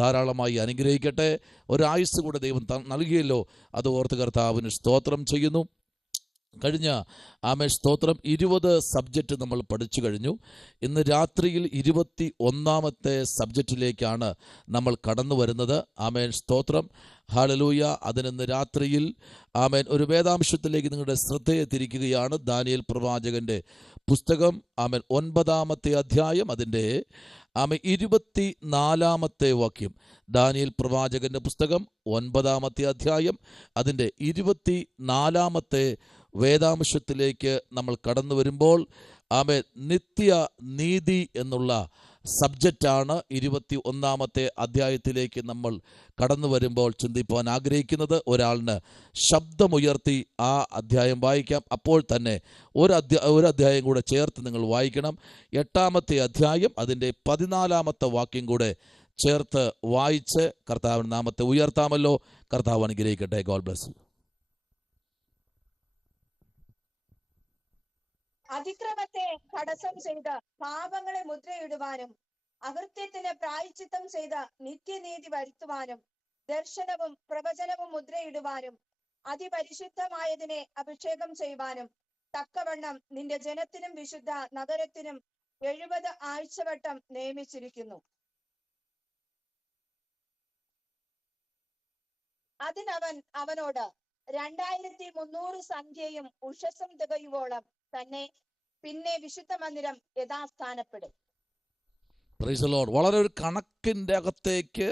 ധാരാളമായി അനുഗ്രഹിക്കട്ടെ. ഒരായുസ് കൂടെ ദൈവം നൽകിയല്ലോ, അത് ഓർത്ത് കർത്താവിന് സ്തോത്രം ചെയ്യുന്നു. കഴിഞ്ഞ സ്തോത്രം 20 സബ്ജക്റ്റ് നമ്മൾ പഠിച്ചു കഴിഞ്ഞു. ഇന്ന് രാത്രിയിൽ 21ാമത്തെ സബ്ജക്റ്റിലേക്കാണ് നമ്മൾ കടന്നു വരുന്നത്. സ്തോത്രം, ഹല്ലേലൂയ. അതിനിന്ന് രാത്രിയിൽ ഒരു വേദാംശത്തിലേക്ക് നിങ്ങളുടെ ശ്രദ്ധയെ തിരിക്കുകയാണ്. ദാനിയേൽ പ്രവാചകന്റെ പുസ്തകം 9ാമത്തെ അധ്യായം, അതിൻ്റെ 24ാമത്തെ വാക്യം. ദാനിയേൽ പ്രവാചകന്റെ പുസ്തകം 9ാമത്തെ അധ്യായം, അതിൻ്റെ 24ാമത്തെ വേദാംശത്തിലേക്ക് നമ്മൾ കടന്നു വരുമ്പോൾ നിത്യ നീതി എന്നുള്ള സബ്ജക്റ്റാണ് 21ാമത്തെ അധ്യായത്തിലേക്ക് നമ്മൾ കടന്നു വരുമ്പോൾ ചിന്തിപ്പാൻ ആഗ്രഹിക്കുന്നത്. ഒരാളിന് ശബ്ദമുയർത്തി ആ അധ്യായം വായിക്കാം. അപ്പോൾ തന്നെ ഒരു അധ്യായം കൂടെ ചേർത്ത് നിങ്ങൾ വായിക്കണം. 8ാമത്തെ അധ്യായം, അതിൻ്റെ 14ാമത്തെ വാക്യം കൂടെ ചേർത്ത് വായിച്ച് കർത്താവിൻ്റെ നാമത്തെ ഉയർത്താമല്ലോ. കർത്താവ് അനുഗ്രഹിക്കട്ടെ. God bless you. അതിക്രമത്തെ തടസ്സം ചെയ്ത് പാപങ്ങളെ മുദ്രയിടുവാനും അകൃത്യത്തിന് പ്രായശ്ചിത്തം ചെയ്ത് നിത്യനീതി വരുത്തുവാനും ദർശനവും പ്രവചനവും മുദ്രയിടുവാനും അതിപരിശുദ്ധമായതിനെ അഭിഷേകം ചെയ്യുവാനും തക്കവണ്ണം നിന്റെ ജനത്തിനും വിശുദ്ധ നഗരത്തിനും 70 ആഴ്ചവട്ടം നിയമിച്ചിരിക്കുന്നു. അതിനവൻ അവനോട് 2300 സംഖ്യയും ഉഷസ്സും തികയുവോളം തന്നെ പിന്നെ വിശുദ്ധ മന്ദിരം യഥാസ്ഥാനപ്പെടും. Price the Lord. വളരെ ഒരു കണക്കിൻ്റെ അകത്തേക്ക്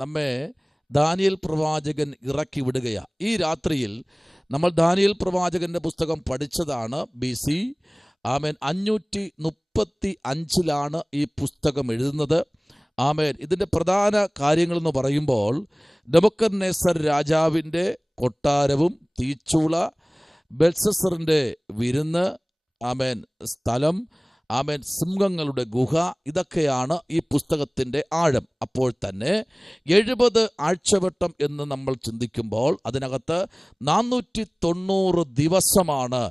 നമ്മെ ദാനിയേൽ പ്രവാചകൻ ഇറക്കി വിടുകയാണ്. ഈ രാത്രിയിൽ നമ്മൾ ദാനിയേൽ പ്രവാചകന്റെ പുസ്തകം പഠിച്ചതാണ്. BC 535 ഈ പുസ്തകം എഴുതുന്നത്. ഇതിൻ്റെ പ്രധാന കാര്യങ്ങളെന്ന് പറയുമ്പോൾ നെബൂഖദ്നേസർ രാജാവിൻ്റെ കൊട്ടാരവും തീച്ചൂള, ബെൽഷസ്സറിൻ്റെ വിരുന്ന്, സ്ഥലം, സിംഹങ്ങളുടെ ഗുഹ, ഇതൊക്കെയാണ് ഈ പുസ്തകത്തിൻ്റെ ആഴം. അപ്പോൾ തന്നെ 70 ആഴ്ചവട്ടം എന്ന് നമ്മൾ ചിന്തിക്കുമ്പോൾ അതിനകത്ത് 490 ദിവസമാണ്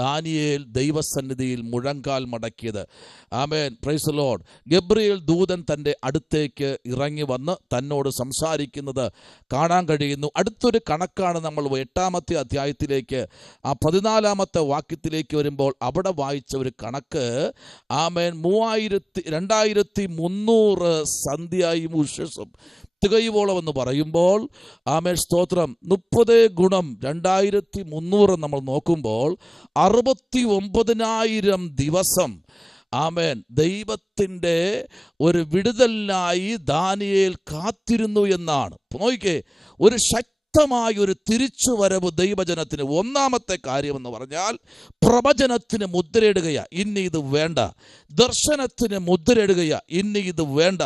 ദാനിയേൽ ദൈവസന്നിധിയിൽ മുഴങ്കാൽ മടക്കിയത്. Praise the Lord. ഗബ്രിയേൽ ദൂതൻ തൻ്റെ അടുത്തേക്ക് ഇറങ്ങി വന്ന് തന്നോട് സംസാരിക്കുന്നത് കാണാൻ കഴിയുന്നു. അടുത്തൊരു കണക്കാണ് നമ്മൾ 8ാമത്തെ അധ്യായത്തിലേക്ക് 14ാമത്തെ വാക്യത്തിലേക്ക് വരുമ്പോൾ അവിടെ വായിച്ച ഒരു കണക്ക്. 2300 സന്ധ്യയും ഉഷസ്സും തികയുവോളം എന്ന് പറയുമ്പോൾ സ്തോത്രം 30 ഗുണം 2300 നമ്മൾ നോക്കുമ്പോൾ 69,000 ദിവസം ദൈവത്തിൻ്റെ ഒരു വിടുതലിനായി ദാനിയേൽ കാത്തിരുന്നു എന്നാണ്. നോക്കിക്കേ, ഒരു ഒരു തിരിച്ചുവരവ് ദൈവജനത്തിന്. 1ാമത്തെ കാര്യമെന്ന് പറഞ്ഞാൽ പ്രവചനത്തിന് മുദ്രയിടുകയാ, ഇനി ഇത് വേണ്ട. ദർശനത്തിന് മുദ്രയിടുകയാ, ഇനി ഇത് വേണ്ട.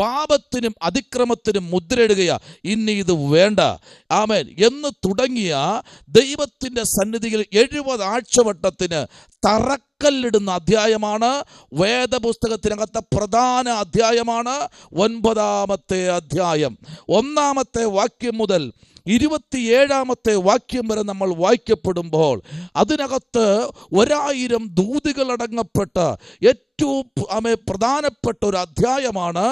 പാപത്തിനും അതിക്രമത്തിനും മുദ്രയിടുകയാ, ഇനി ഇത് വേണ്ട. എന്ന് തുടങ്ങിയ ദൈവത്തിൻ്റെ സന്നിധിയിൽ 70 ആഴ്ചവട്ടത്തിന് തറക്കല്ലിടുന്ന അധ്യായമാണ്. വേദപുസ്തകത്തിനകത്തെ പ്രധാന അധ്യായമാണ് 9ാമത്തെ അധ്യായം. 1ാമത്തെ വാക്യം മുതൽ 27ാമത്തെ വാക്യം വരെ നമ്മൾ വായിക്കപ്പെടുമ്പോൾ അതിനകത്ത് 1000 ദൂതുകളടങ്ങപ്പെട്ട ഏറ്റവും പ്രധാനപ്പെട്ട ഒരു അധ്യായമാണ്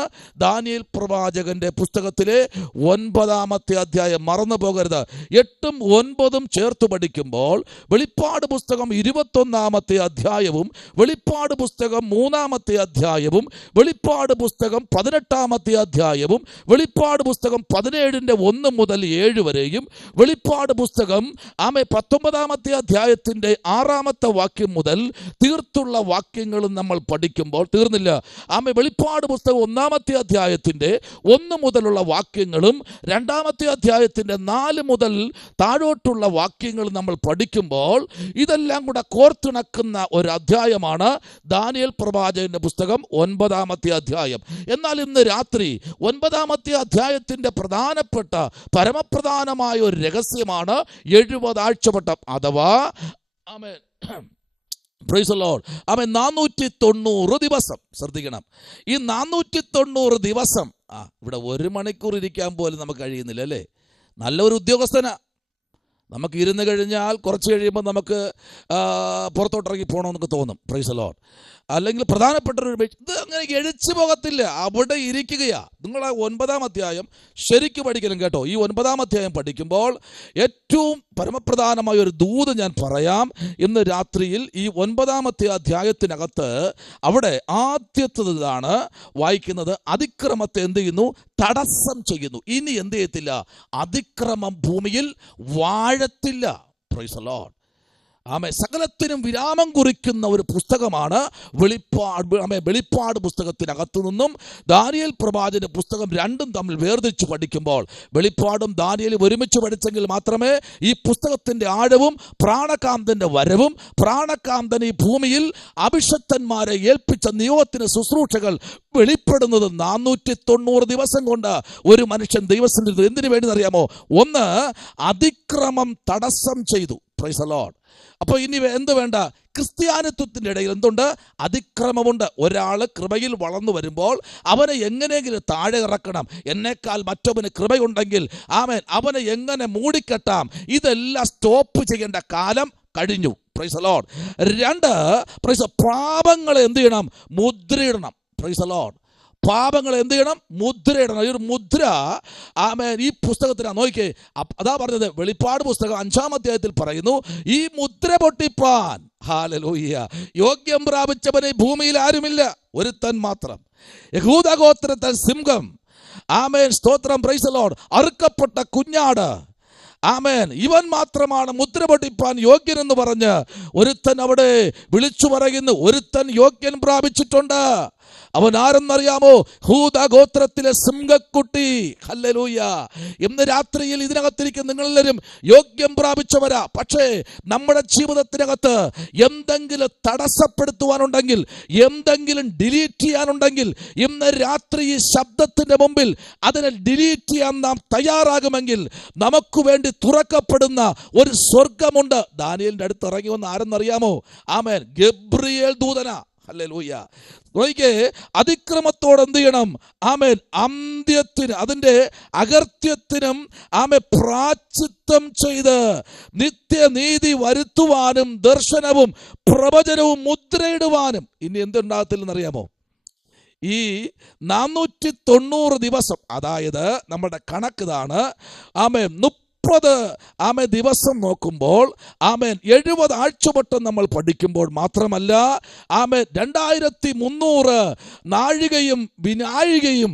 ദാനിയേൽ പ്രവാചകന്റെ പുസ്തകത്തിലെ 9ാമത്തെ അധ്യായം. മറന്നു പോകരുത്. 8ഉം 9ഉം ചേർത്ത് പഠിക്കുമ്പോൾ വെളിപ്പാട് പുസ്തകം 21ാമത്തെ അധ്യായവും വെളിപ്പാട് പുസ്തകം 3ാമത്തെ അധ്യായവും വെളിപ്പാട് പുസ്തകം 18ാമത്തെ അധ്യായവും വെളിപ്പാട് പുസ്തകം 17ന്റെ 1 മുതൽ 7 വരെയും വെളിപ്പാട് പുസ്തകം 19ാമത്തെ അധ്യായത്തിൻ്റെ 6ാമത്തെ വാക്യം മുതൽ തീർത്തുള്ള വാക്യങ്ങളും നമ്മൾ പഠിക്കുമ്പോൾ തീർന്നില്ല. വെളിപ്പാട് പുസ്തകം 1ാമത്തെ അധ്യായത്തിൻ്റെ 1 മുതലുള്ള വാക്യങ്ങളും 2ാമത്തെ അധ്യായത്തിൻ്റെ 4 മുതൽ താഴോട്ടുള്ള വാക്യങ്ങളും നമ്മൾ പഠിക്കുമ്പോൾ ഇതെല്ലാം കൂടെ കോർത്തിണക്കുന്ന ഒരു അധ്യായമാണ് ദാനിയേൽ പ്രവാചകന്റെ പുസ്തകം 9ാമത്തെ അധ്യായം. എന്നാൽ ഇന്ന് രാത്രി 9ാമത്തെ അധ്യായത്തിൻ്റെ പ്രധാനപ്പെട്ട പരമപ്രധാനമായ ഒരു രഹസ്യമാണ് 70 ആഴ്ചവട്ടം അഥവാ പ്രൈസ് ദി ലോർഡ് 490 ദിവസം. ശ്രദ്ധിക്കണം, ഈ 490 ദിവസം ഇവിടെ 1 മണിക്കൂർ ഇരിക്കാൻ പോലും നമുക്ക് കഴിയുന്നില്ല അല്ലേ? നല്ലൊരു ഉദ്യോഗസ്ഥനാ, നമുക്ക് ഇരുന്ന് കഴിഞ്ഞാൽ കുറച്ച് കഴിയുമ്പോൾ നമുക്ക് പുറത്തോട്ടിറങ്ങി പോകണമെന്നൊക്കെ തോന്നും. Price the Lord. അല്ലെങ്കിൽ പ്രധാനപ്പെട്ടൊരു ഇത് അങ്ങനെ എഴിച്ചു പോകത്തില്ല, അവിടെ ഇരിക്കുകയാ. നിങ്ങൾ ആ 9-ാം അധ്യായം ശരിക്കും പഠിക്കണം കേട്ടോ. ഈ 9-ാം അധ്യായം പഠിക്കുമ്പോൾ ഏറ്റവും പരമപ്രധാനമായ ഒരു ദൂത് ഞാൻ പറയാം ഇന്ന് രാത്രിയിൽ. ഈ 9-ാമത്തെ അധ്യായത്തിനകത്ത് അവിടെ ആദ്യത്തേതാണ് വായിക്കുന്നത്, അതിക്രമത്തെ എന്ത് ചെയ്യുന്നു? തടസ്സം ചെയ്യുന്നു. ഇനി എന്ത് ചെയ്യത്തില്ല? അതിക്രമം ഭൂമിയിൽ വാഴത്തില്ല. Price the Lord. സകലത്തിനും വിരാമം കുറിക്കുന്ന ഒരു പുസ്തകമാണ് വെളിപ്പാട് പുസ്തകത്തിനകത്തു നിന്നും ദാനിയേൽ പ്രവാചകന്റെ പുസ്തകം രണ്ടും തമ്മിൽ വേർതിരിച്ച് പഠിക്കുമ്പോൾ, വെളിപ്പാടും ദാനിയേലും ഒരുമിച്ച് പഠിച്ചെങ്കിൽ മാത്രമേ ഈ പുസ്തകത്തിന്റെ ആഴവും പ്രാണകാന്തന്റെ വരവും പ്രാണകാന്തൻ ഈ ഭൂമിയിൽ അഭിഷക്തന്മാരെ ഏൽപ്പിച്ച നിയോഗത്തിന് ശുശ്രൂഷകൾ വെളിപ്പെടുന്നത് 490 ദിവസം കൊണ്ട് ഒരു മനുഷ്യൻ ദൈവസന്നിധിയിൽ എന്തിനു വേണ്ടി അറിയാമോ? ഒന്ന്, അതിക്രമം തടസ്സം ചെയ്തു. Price the Lord. അപ്പോൾ ഇനി എന്ത് വേണ്ട? ക്രിസ്ത്യാനിത്വത്തിൻ്റെ ഇടയിൽ എന്തുണ്ട്? അതിക്രമമുണ്ട്. ഒരാൾ കൃപയിൽ വളർന്നു വരുമ്പോൾ അവനെ എങ്ങനെയെങ്കിലും താഴെ ഇറക്കണം. എന്നേക്കാൾ മറ്റവന് കൃപയുണ്ടെങ്കിൽ അവനെ എങ്ങനെ മൂടിക്കെട്ടാം, ഇതെല്ലാം സ്റ്റോപ്പ് ചെയ്യേണ്ട കാലം കഴിഞ്ഞു. Price the Lord. 2, പാപങ്ങളെ എന്ത് ചെയ്യണം? മുദ്രയിടണം. Praise the Lord. പാപങ്ങൾ എന്ത് ചെയ്യണം? മുദ്രയിടണം. ഈ ഒരു മുദ്ര ഈ പുസ്തകത്തിനാ നോക്കിയേ. അതാ പറഞ്ഞത്, വെളിപ്പാട് പുസ്തകം 5-ാം അധ്യായത്തിൽ പറയുന്നു, ഈ മുദ്ര പൊട്ടിപ്പാൻ ഹല്ലേലൂയ യോഗ്യം പ്രാപിച്ചവനെ ഭൂമിയിൽ ആരുമില്ല, ഒരുത്തൻ മാത്രം, യഹൂദ ഗോത്രത്തിൽ സിംഹം. സ്തോത്രം. Praise the Lord. അറുക്കപ്പെട്ട കുഞ്ഞാട്. ഇവൻ മാത്രമാണ് മുദ്ര പൊട്ടിപ്പാൻ യോഗ്യനെന്ന് പറഞ്ഞ് ഒരുത്തൻ അവിടെ വിളിച്ചു പറയുന്നു. ഒരുത്തൻ യോഗ്യൻ പ്രാപിച്ചിട്ടുണ്ട്. അവൻ ആരെന്നറിയാമോ? യഹൂദ ഗോത്രത്തിലെ സിംഹക്കുട്ടി. ഹല്ലേലൂയ. ഇന്ന് രാത്രിയിൽ ഇതിനകത്തിരിക്കുന്ന നിങ്ങളെല്ലാവരും യോഗ്യം പ്രാപിച്ചവരാ. പക്ഷേ നമ്മുടെ ജീവിതത്തിനകത്ത് എന്തെങ്കിലും തടസ്സപ്പെടുത്തുവാനുണ്ടെങ്കിൽ, എന്തെങ്കിലും ഡിലീറ്റ് ചെയ്യാനുണ്ടെങ്കിൽ, ഇന്ന് രാത്രി ഈ ശബ്ദത്തിന്റെ മുമ്പിൽ അതിനെ ഡിലീറ്റ് ചെയ്യാൻ നാം തയ്യാറാകുമെങ്കിൽ നമുക്ക് വേണ്ടി തുറക്കപ്പെടുന്ന ഒരു സ്വർഗമുണ്ട്. ദാനിയേലിന്റെ അടുത്ത് ഇറങ്ങി വന്ന് ആരെന്നറിയാമോ? ഗബ്രിയേൽ ദൂതന. ഹല്ലേലൂയ. നോക്കിക്കേ, അതിക്രമത്തോട് എന്ത് ചെയ്യണം? അന്ത്യത്തിന്, അതിൻ്റെ അകൃത്യത്തിനും പ്രായശ്ചിത്തം ചെയ്ത് നിത്യനീതി വരുത്തുവാനും ദർശനവും പ്രവചനവും മുദ്രയിടുവാനും. ഇനി എന്തുണ്ടാകത്തില്ലെന്നറിയാമോ? ഈ 490 ദിവസം, അതായത് നമ്മുടെ കണക്കിതാണ് 30 ദിവസം നോക്കുമ്പോൾ 70 ആഴ്ചവട്ടം നമ്മൾ പഠിക്കുമ്പോൾ മാത്രമല്ല 2300 നാഴികയും വിനാഴികയും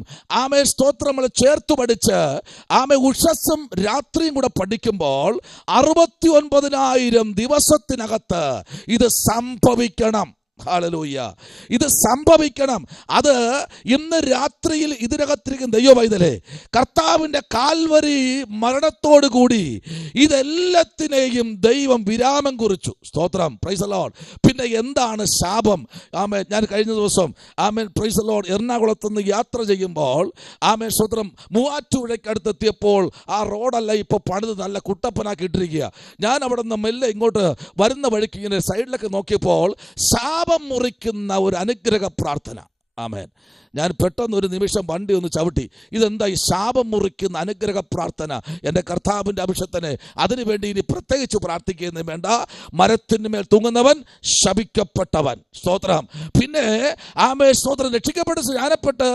സ്തോത്രങ്ങൾ ചേർത്ത് പഠിച്ച് ഉഷസ്സും രാത്രിയും കൂടെ പഠിക്കുമ്പോൾ 69,000 ദിവസത്തിനകത്ത് ഇത് സംഭവിക്കണം. ഹല്ലേലൂയ. ഇത് സംഭവിക്കണം. അത് ഇന്ന് രാത്രിയിൽ ഇതിനകത്തിരിക്കുന്ന ദൈവവൈതലേ, കർത്താവിൻ്റെ കാൽവരി മരണത്തോടുകൂടി ഇതെല്ലാത്തിനെയും ദൈവം വിരാമം കുറിച്ചു. സ്തോത്രം. Praise the Lord. പിന്നെ എന്താണ് ശാപം? ഞാൻ കഴിഞ്ഞ ദിവസം പ്രൈസ് ദി ലോർഡ് എറണാകുളത്തുനിന്ന് യാത്ര ചെയ്യുമ്പോൾ സ്തോത്രം മൂവാറ്റുപുഴയ്ക്കടുത്തെത്തിയപ്പോൾ ആ റോഡല്ല ഇപ്പോൾ പണിത് നല്ല കുട്ടപ്പനാക്കി ഇട്ടിരിക്കുക. ഞാൻ അവിടെ നിന്ന് മെല്ലെ ഇങ്ങോട്ട് വരുന്ന വഴിക്ക് ഇങ്ങനെ സൈഡിലൊക്കെ നോക്കിയപ്പോൾ ശാപം മുറിക്കുന്ന ഒരു അനുഗ്രഹ പ്രാർത്ഥന. ഞാൻ പെട്ടെന്ന് ഒരു നിമിഷം വണ്ടി ഒന്ന് ചവിട്ടി. ഇതെന്താ ഈ ശാപം മുറിക്കുന്ന അനുഗ്രഹ പ്രാർത്ഥന? എൻ്റെ കർത്താവിൻ്റെ അഭിഷക്തനെ അതിനുവേണ്ടി ഇനി പ്രത്യേകിച്ച് പ്രാർത്ഥിക്കുന്നു വേണ്ട. മരത്തിന്മേൽ തൂങ്ങുന്നവൻ ശപിക്കപ്പെട്ടവൻ. സ്തോത്രം. പിന്നെ സ്തോത്രം, രക്ഷിക്കപ്പെട്ട് സ്നാനപ്പെട്ട്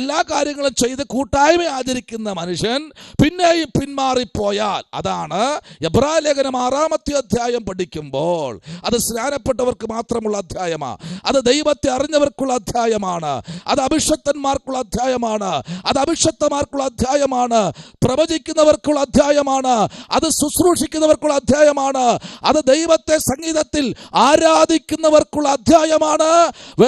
എല്ലാ കാര്യങ്ങളും ചെയ്ത് കൂട്ടായ്മ ആചരിക്കുന്ന മനുഷ്യൻ പിന്നെയും പിന്മാറിപ്പോയാൽ, അതാണ് എബ്രായ ലേഖനം 6-ാമത്തെ അധ്യായം പഠിക്കുമ്പോൾ അത് സ്നാനപ്പെട്ടവർക്ക് മാത്രമുള്ള അധ്യായമാണ്. അത് ദൈവത്തെ അറിഞ്ഞവർക്കുള്ള അധ്യായമാണ്. അത് അഭിഷക്തന്മാർക്കുള്ള അധ്യായമാണ്. അത് അഭിഷക്തമാർക്കുള്ള അധ്യായമാണ്. പ്രവചിക്കുന്നവർക്കുള്ള അധ്യായമാണ്. അത് ശുശ്രൂഷിക്കുന്നവർക്കുള്ള അധ്യായമാണ്. അത് ദൈവത്തെ സംഗീതത്തിൽ ആരാധിക്കുന്നവർക്കുള്ള അധ്യായമാണ്.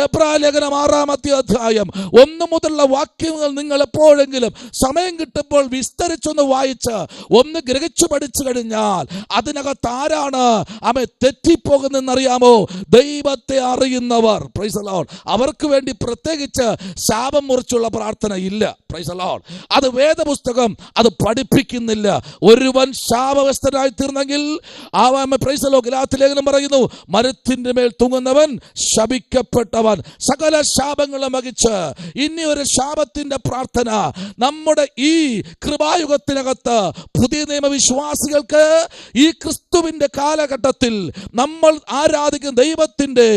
എബ്രായ ലേഖനം 6-ാമത്തെ അധ്യായം 1 മുതലുള്ള വാക്യങ്ങൾ നിങ്ങൾ എപ്പോഴെങ്കിലും സമയം കിട്ടുമ്പോൾ വിസ്തരിച്ചൊന്ന് വായിച്ച് ഒന്ന് ഗ്രഹിച്ചു പഠിച്ചു കഴിഞ്ഞാൽ അതിനകത്ത് ആരാണ് തെറ്റിപ്പോകുന്നറിയാമോ? ദൈവത്തെ അറിയുന്നവർ. Price the Lord. അവർക്ക് വേണ്ടി പ്രത്യേകിച്ച് പ്രത്യേകിച്ച് ശാപം മുറിച്ചുള്ള പ്രാർത്ഥന ഇല്ല. Price the Lord. അത് വേദപുസ്തകം അത് പഠിപ്പിക്കുന്നില്ല. ഒരുവൻ ശാപഗ്രസ്തനായി തീർന്നെങ്കിൽ പ്രൈസ് ദി ലോർഡ് ഗലാത്യ ലേഖനം പറയുന്നു, മരത്തിന്റെ മേൽ തൂങ്ങുന്നവൻ ശപിക്കപ്പെട്ടവൻ. സകല ശാപങ്ങളും വഹിച്ച് ഇനി ഒരു ശാപത്തിന്റെ പ്രാർത്ഥന നമ്മുടെ ഈ കൃപായുഗത്തിനകത്ത് പുതിയ നിയമവിശ്വാസികൾക്ക് ഈ ക്രിസ്തുവിന്റെ കാലഘട്ടത്തിൽ നമ്മൾ ആരാധിക്കുന്ന ദൈവത്തിന്റെ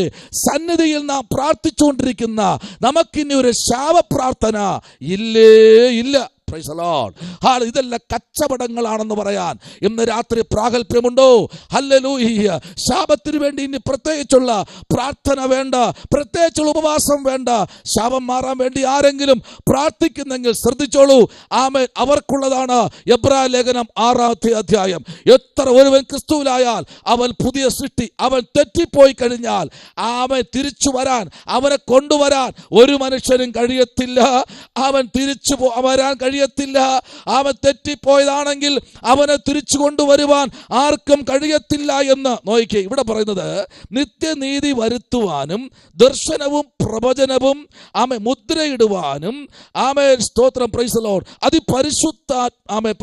സന്നിധിയിൽ നാം പ്രാർത്ഥിച്ചുകൊണ്ടിരിക്കുന്ന നമുക്കിനി ഒരു ശാപപ്രാർത്ഥന ഇല്ലേ ഇല്ല. Price the Lord. ഇതെല്ലാം കച്ചവടങ്ങളാണെന്ന് പറയാൻ ഇന്ന് രാത്രി പ്രാഗൽഭ്യമുണ്ടോ? ഹല്ലേലൂയ. ശാപത്തിന് വേണ്ടി ഇനി പ്രത്യേകിച്ചുള്ള പ്രാർത്ഥന വേണ്ട, പ്രത്യേകിച്ചുള്ള ഉപവാസം വേണ്ട. ശാപം മാറാൻ വേണ്ടി ആരെങ്കിലും പ്രാർത്ഥിക്കുന്നെങ്കിൽ ശ്രദ്ധിച്ചോളൂ. ആമേൻ. അവർക്കുള്ളതാണ് എബ്രായ ലേഖനം 6-ാമത്തെ അധ്യായം. എത്ര ഒരുവൻ ക്രിസ്തുവിലായാൽ അവൻ പുതിയ സൃഷ്ടി. അവൻ തെറ്റിപ്പോയി കഴിഞ്ഞാൽ അവൻ തിരിച്ചു വരാൻ, അവനെ കൊണ്ടുവരാൻ ഒരു മനുഷ്യനും കഴിയത്തില്ല. അവൻ തിരിച്ചു വരാൻ കഴിയത്തില്ല. അവൻ തെറ്റിപ്പോയതാണെങ്കിൽ അവനെ തിരിച്ചു കൊണ്ടുവരുവാൻ ആർക്കും കഴിയത്തില്ല എന്ന് നോക്കിക്കേ. ഇവിടെ പറയുന്നത് നിത്യനീതി വരുത്തുവാനും ദർശനവും പ്രവചനവും മുദ്രയിടുവാനും സ്തോത്രം, പ്രൈസ് ദി ലോർഡ്,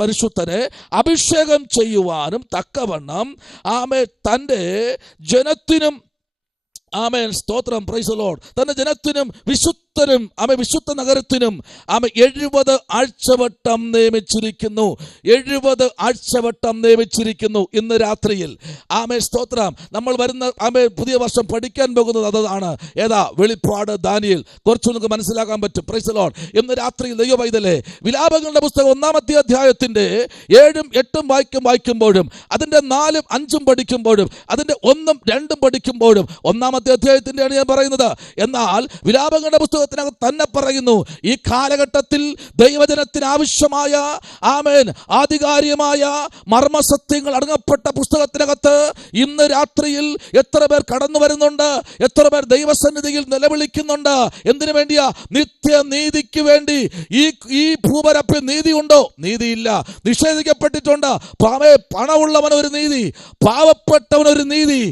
പരിശുദ്ധനെ അഭിഷേകം ചെയ്യുവാനും തക്കവണ്ണം തൻ്റെ ജനത്തിനും സ്തോത്രം, പ്രൈസ് ദി ലോർഡ്, തന്റെ ജനത്തിനും വിശുദ്ധനും വിശുദ്ധ നഗരത്തിനും 70 ആഴ്ചവട്ടം നിയമിച്ചിരിക്കുന്നു. 70 ആഴ്ചവട്ടം നിയമിച്ചിരിക്കുന്നു. ഇന്ന് രാത്രിയിൽ സ്തോത്രം നമ്മൾ വരുന്ന പുതിയ വർഷം പഠിക്കാൻ പോകുന്നത് അതാണ്. ഏതാ? വെളിപ്പാട്, ദാനിയേൽ. കുറച്ച് നിങ്ങൾക്ക് മനസ്സിലാക്കാൻ പറ്റും. Price the Lord. ഇന്ന് രാത്രിയിൽ ദൈവ പൈതലേ, വിലാപങ്ങളുടെ പുസ്തകം 1-ാമത്തെ അധ്യായത്തിന്റെ 7ഉം 8ഉം വായിക്കുമ്പോഴും അതിന്റെ 4ഉം 5ഉം പഠിക്കുമ്പോഴും അതിന്റെ 1ഉം 2ഉം പഠിക്കുമ്പോഴും 1-ാമത്തെ അധ്യായത്തിന്റെയാണ് ഞാൻ പറയുന്നത്. എന്നാൽ വിലാപങ്ങളുടെ പുസ്തകത്തിനകത്ത് തന്നെ പറയുന്നു, ഈ കാലഘട്ടത്തിൽ ദൈവജനത്തിന് ആവശ്യമായ ആധികാരികമായ മർമ്മസത്യങ്ങൾ അടങ്ങപ്പെട്ട പുസ്തകത്തിനകത്ത് ഇന്ന് രാത്രിയിൽ എത്ര പേർ കടന്നു വരുന്നുണ്ട്, എത്ര പേർ ദൈവസന്നിധിയിൽ നിലവിളിക്കുന്നുണ്ട്. എന്തിനു വേണ്ടിയാ? നിത്യനീതിക്ക് വേണ്ടി. ഈ ഭൂപരപ്പിൽ നീതിയുണ്ടോ? നീതിയില്ല. നിഷേധിക്കപ്പെട്ടിട്ടുണ്ട്. പണമുള്ളവനൊരു നീതി, പാവപ്പെട്ടവനൊരു നീതി.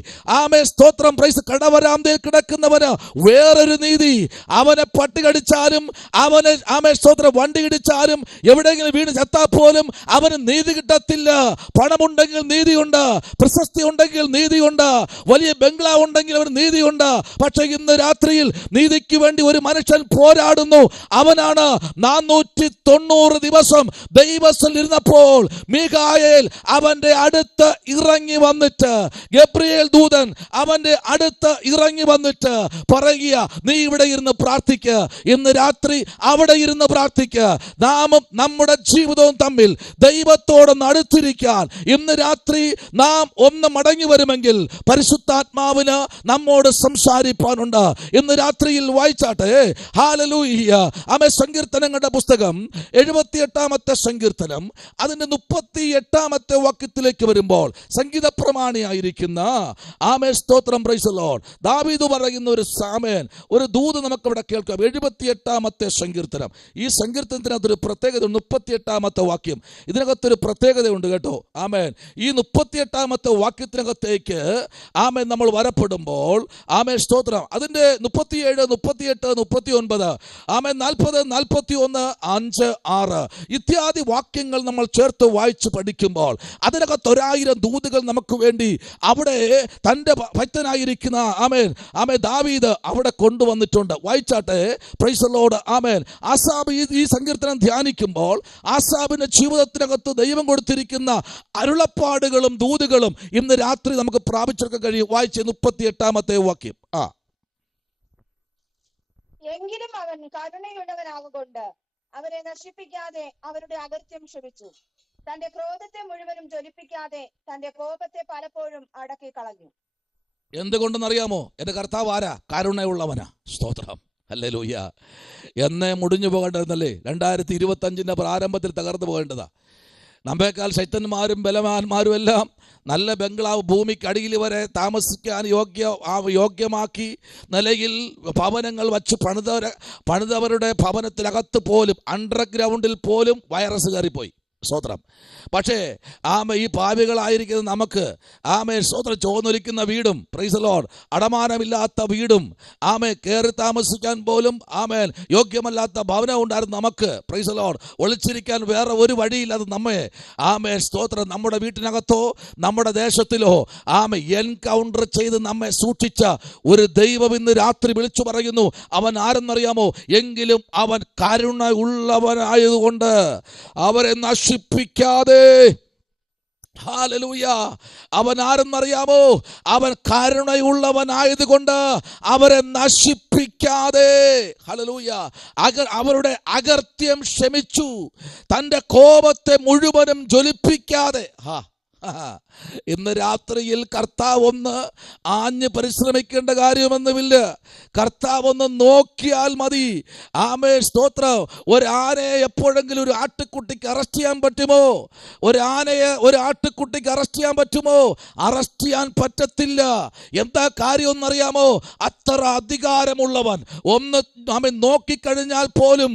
സ്തോത്രം, പ്രൈസ്. കടവരാന്തയിൽ കിടക്കുന്നവന് വേറൊരു നീതി. അവനെ പട്ടി കടിച്ചാലും അവനെ സ്തോത്രം വണ്ടി ഇടിച്ചാലും എവിടെയെങ്കിലും വീണ് ചത്താൽ പോലും അവന് നീതി കിട്ടത്തില്ല. പണമുണ്ടെങ്കിൽ നീതിയുണ്ട്, പ്രശസ്തി ഉണ്ടെങ്കിൽ നീതിയുണ്ട്, വലിയ ബംഗ്ലാവ് ഉണ്ടെങ്കിൽ അവന് നീതിയുണ്ട്. പക്ഷെ ഇന്ന് രാത്രിയിൽ നീതിക്ക് വേണ്ടി ഒരു മനുഷ്യൻ പോരാടുന്നു. അവനാണ് 490 ദിവസം ദൈവത്തിൽ ഇരുന്നപ്പോൾ മീഖായേൽ അവന്റെ അടുത്ത് ഇറങ്ങി വന്നിട്ട്, ഗബ്രിയേൽ ദൂതൻ അവന്റെ അടുത്ത് ഇറങ്ങി വന്നിട്ട് പറയുക, നീ ഇവിടെ ഇരുന്ന് പ്രാർത്ഥിക്ക. ഇന്ന് രാത്രി അവിടെ ഇരുന്ന് പ്രാർത്ഥിക്ക. നാമും നമ്മുടെ ജീവിതവും തമ്മിൽ ദൈവത്തോടൊന്ന് അടുത്തിരിക്കാൻ ഇന്ന് രാത്രി നാം ഒന്ന് മടങ്ങി വരുമെങ്കിൽ പരിശുദ്ധാത്മാവിന് നമ്മോട് സംസാരിപ്പാനുണ്ട്. ഇന്ന് രാത്രിയിൽ വായിച്ചാട്ടെ. ഹല്ലേലൂയ. സങ്കീർത്തനങ്ങളുടെ പുസ്തകം 78-ാമത്തെ സങ്കീർത്തനം അതിന്റെ 38-ാമത്തെ വാക്യത്തിലേക്ക് വരുമ്പോൾ സംഗീത പ്രമാണിയായിരിക്കുന്ന സ്തോത്രം, പ്രൈസ് ദി ലോർഡ്, ദാവീദ് പറയുന്ന ഒരു ദൂത് നമുക്കവിടെ കേൾക്കാം. 78-ാമത്തെ സങ്കീർത്തനം. ഈ സങ്കീർത്തനത്തിനകത്തൊരു പ്രത്യേകത. 38-ാമത്തെ വാക്യം, ഇതിനകത്തൊരു പ്രത്യേകതയുണ്ട് കേട്ടോ. ഈ 38-ാമത്തെ വാക്യത്തിനകത്തേക്ക് നമ്മൾ വരപ്പെടുമ്പോൾ സ്തോത്രം, അതിന്റെ 37, 38, 39, 40, 41, 5, 6 ഇത്യാദി വാക്യങ്ങൾ നമ്മൾ ചേർത്ത് വായിച്ച് പഠിക്കുമ്പോൾ അതിനകത്ത് 1000 ദൂതുകൾ നമുക്ക് വേണ്ടി അവിടെ തന്റെ ഭക്തനായിരിക്കുന്ന ദാവീദ് അവിടെ കൊണ്ടുവന്നിട്ടുണ്ട്. വായിച്ചാട്ടെ. Praise the Lord. ആസാബ് ഈ സങ്കീർത്തനം ധ്യാനിക്കുമ്പോൾ ആസാബിന്റെ ജീവിതത്തിനകത്ത് ദൈവം കൊടുത്തിരിക്കുന്ന അരുളപ്പാടുകളും ദൂതുകളും ഇന്ന് രാത്രി നമുക്ക് പ്രാപിച്ചെടുക്കാൻ കഴിയും. വായിച്ച് 38-ാമത്തെ വാക്യം. എങ്കിലും അവൻ കരുണയുള്ളവനാകൊണ്ട് അവരെ നശിപ്പിക്കാതെ അവരുടെ അകൃത്യം ക്ഷമിച്ചു. തന്റെ ക്രോധത്തെ മുഴുവനും ജ്വലിപ്പിക്കാതെ തന്റെ കോപത്തെ പലപ്പോഴും അടക്കി കളഞ്ഞു. എന്തുകൊണ്ടെന്നറിയാമോ? എന്റെ കർത്താവ് ആരാ? കരുണയുള്ളവനാ. സ്തോത്രം, ഹല്ലേലൂയ. എന്നേ മുടിഞ്ഞു പോകേണ്ടതെന്നല്ലേ? 2025 പ്രാരംഭത്തിൽ തകർന്നു പോകേണ്ടതാ. നമ്മേക്കാൾ ശക്തന്മാരും ബലവാന്മാരും എല്ലാം നല്ല ബംഗ്ലാവ് ഭൂമിക്കടിയിൽ വരെ താമസിക്കാൻ യോഗ്യമാക്കി നിലയിൽ ഭവനങ്ങൾ വച്ച് പണിതവരുടെ ഭവനത്തിനകത്ത് പോലും അണ്ടർഗ്രൗണ്ടിൽ പോലും വൈറസ് കയറിപ്പോയി. സ്തോത്രം. പക്ഷേ ഈ പാപികളായിരിക്കുന്ന നമുക്ക് സ്തോത്രം ചോന്നൊലിക്കുന്ന വീടും, പ്രൈസ് ദി ലോർഡ്, അടമാനമില്ലാത്ത വീടും കയറി താമസിക്കാൻ പോലും യോഗ്യമല്ലാത്ത ഭവനം ഉണ്ടായിരുന്ന നമുക്ക്, പ്രൈസ് ദി ലോർഡ്, ഒളിച്ചിരിക്കാൻ വേറെ ഒരു വഴിയില്ലാതെ നമ്മെ സ്തോത്രം നമ്മുടെ വീട്ടിനകത്തോ നമ്മുടെ ദേശത്തിലോ എൻകൗണ്ടർ ചെയ്ത് നമ്മെ സൂക്ഷിച്ച ഒരു ദൈവം ഇന്ന് രാത്രി വിളിച്ചു പറയുന്നു. അവൻ ആരെന്നറിയാമോ? എങ്കിലും അവൻ കരുണ ഉള്ളവനായതുകൊണ്ട് അവരെ നശിപ്പിക്കാതെ, ഹല്ലേലൂയ, അവൻ ആരെന്നറിയാമോ? അവൻ കരുണയുള്ളവനായതുകൊണ്ട് അവരെ നശിപ്പിക്കാതെ, ഹല്ലേലൂയ, അവരുടെ അകൃത്യം ക്ഷമിച്ചു, തൻ്റെ കോപത്തെ മുഴുവനും ജ്വലിപ്പിക്കാതെ. ഇന്ന് രാത്രിയിൽ കർത്താവ് ഒന്ന് ആഞ്ഞ് പരിശ്രമിക്കേണ്ട കാര്യമൊന്നുമില്ല. കർത്താവ് ഒന്ന് നോക്കിയാൽ മതി. സ്തോത്രം. ഒരാനയെ എപ്പോഴെങ്കിലും ഒരു ആട്ടുകുട്ടിക്ക് അറസ്റ്റ് ചെയ്യാൻ പറ്റുമോ? ഒരു ആട്ടുകുട്ടിക്ക് അറസ്റ്റ് ചെയ്യാൻ പറ്റുമോ? അറസ്റ്റ് ചെയ്യാൻ പറ്റത്തില്ല. എന്താ കാര്യം എന്നറിയാമോ? അത്ര അധികാരമുള്ളവൻ. ഒന്ന് നോക്കിക്കഴിഞ്ഞാൽ പോലും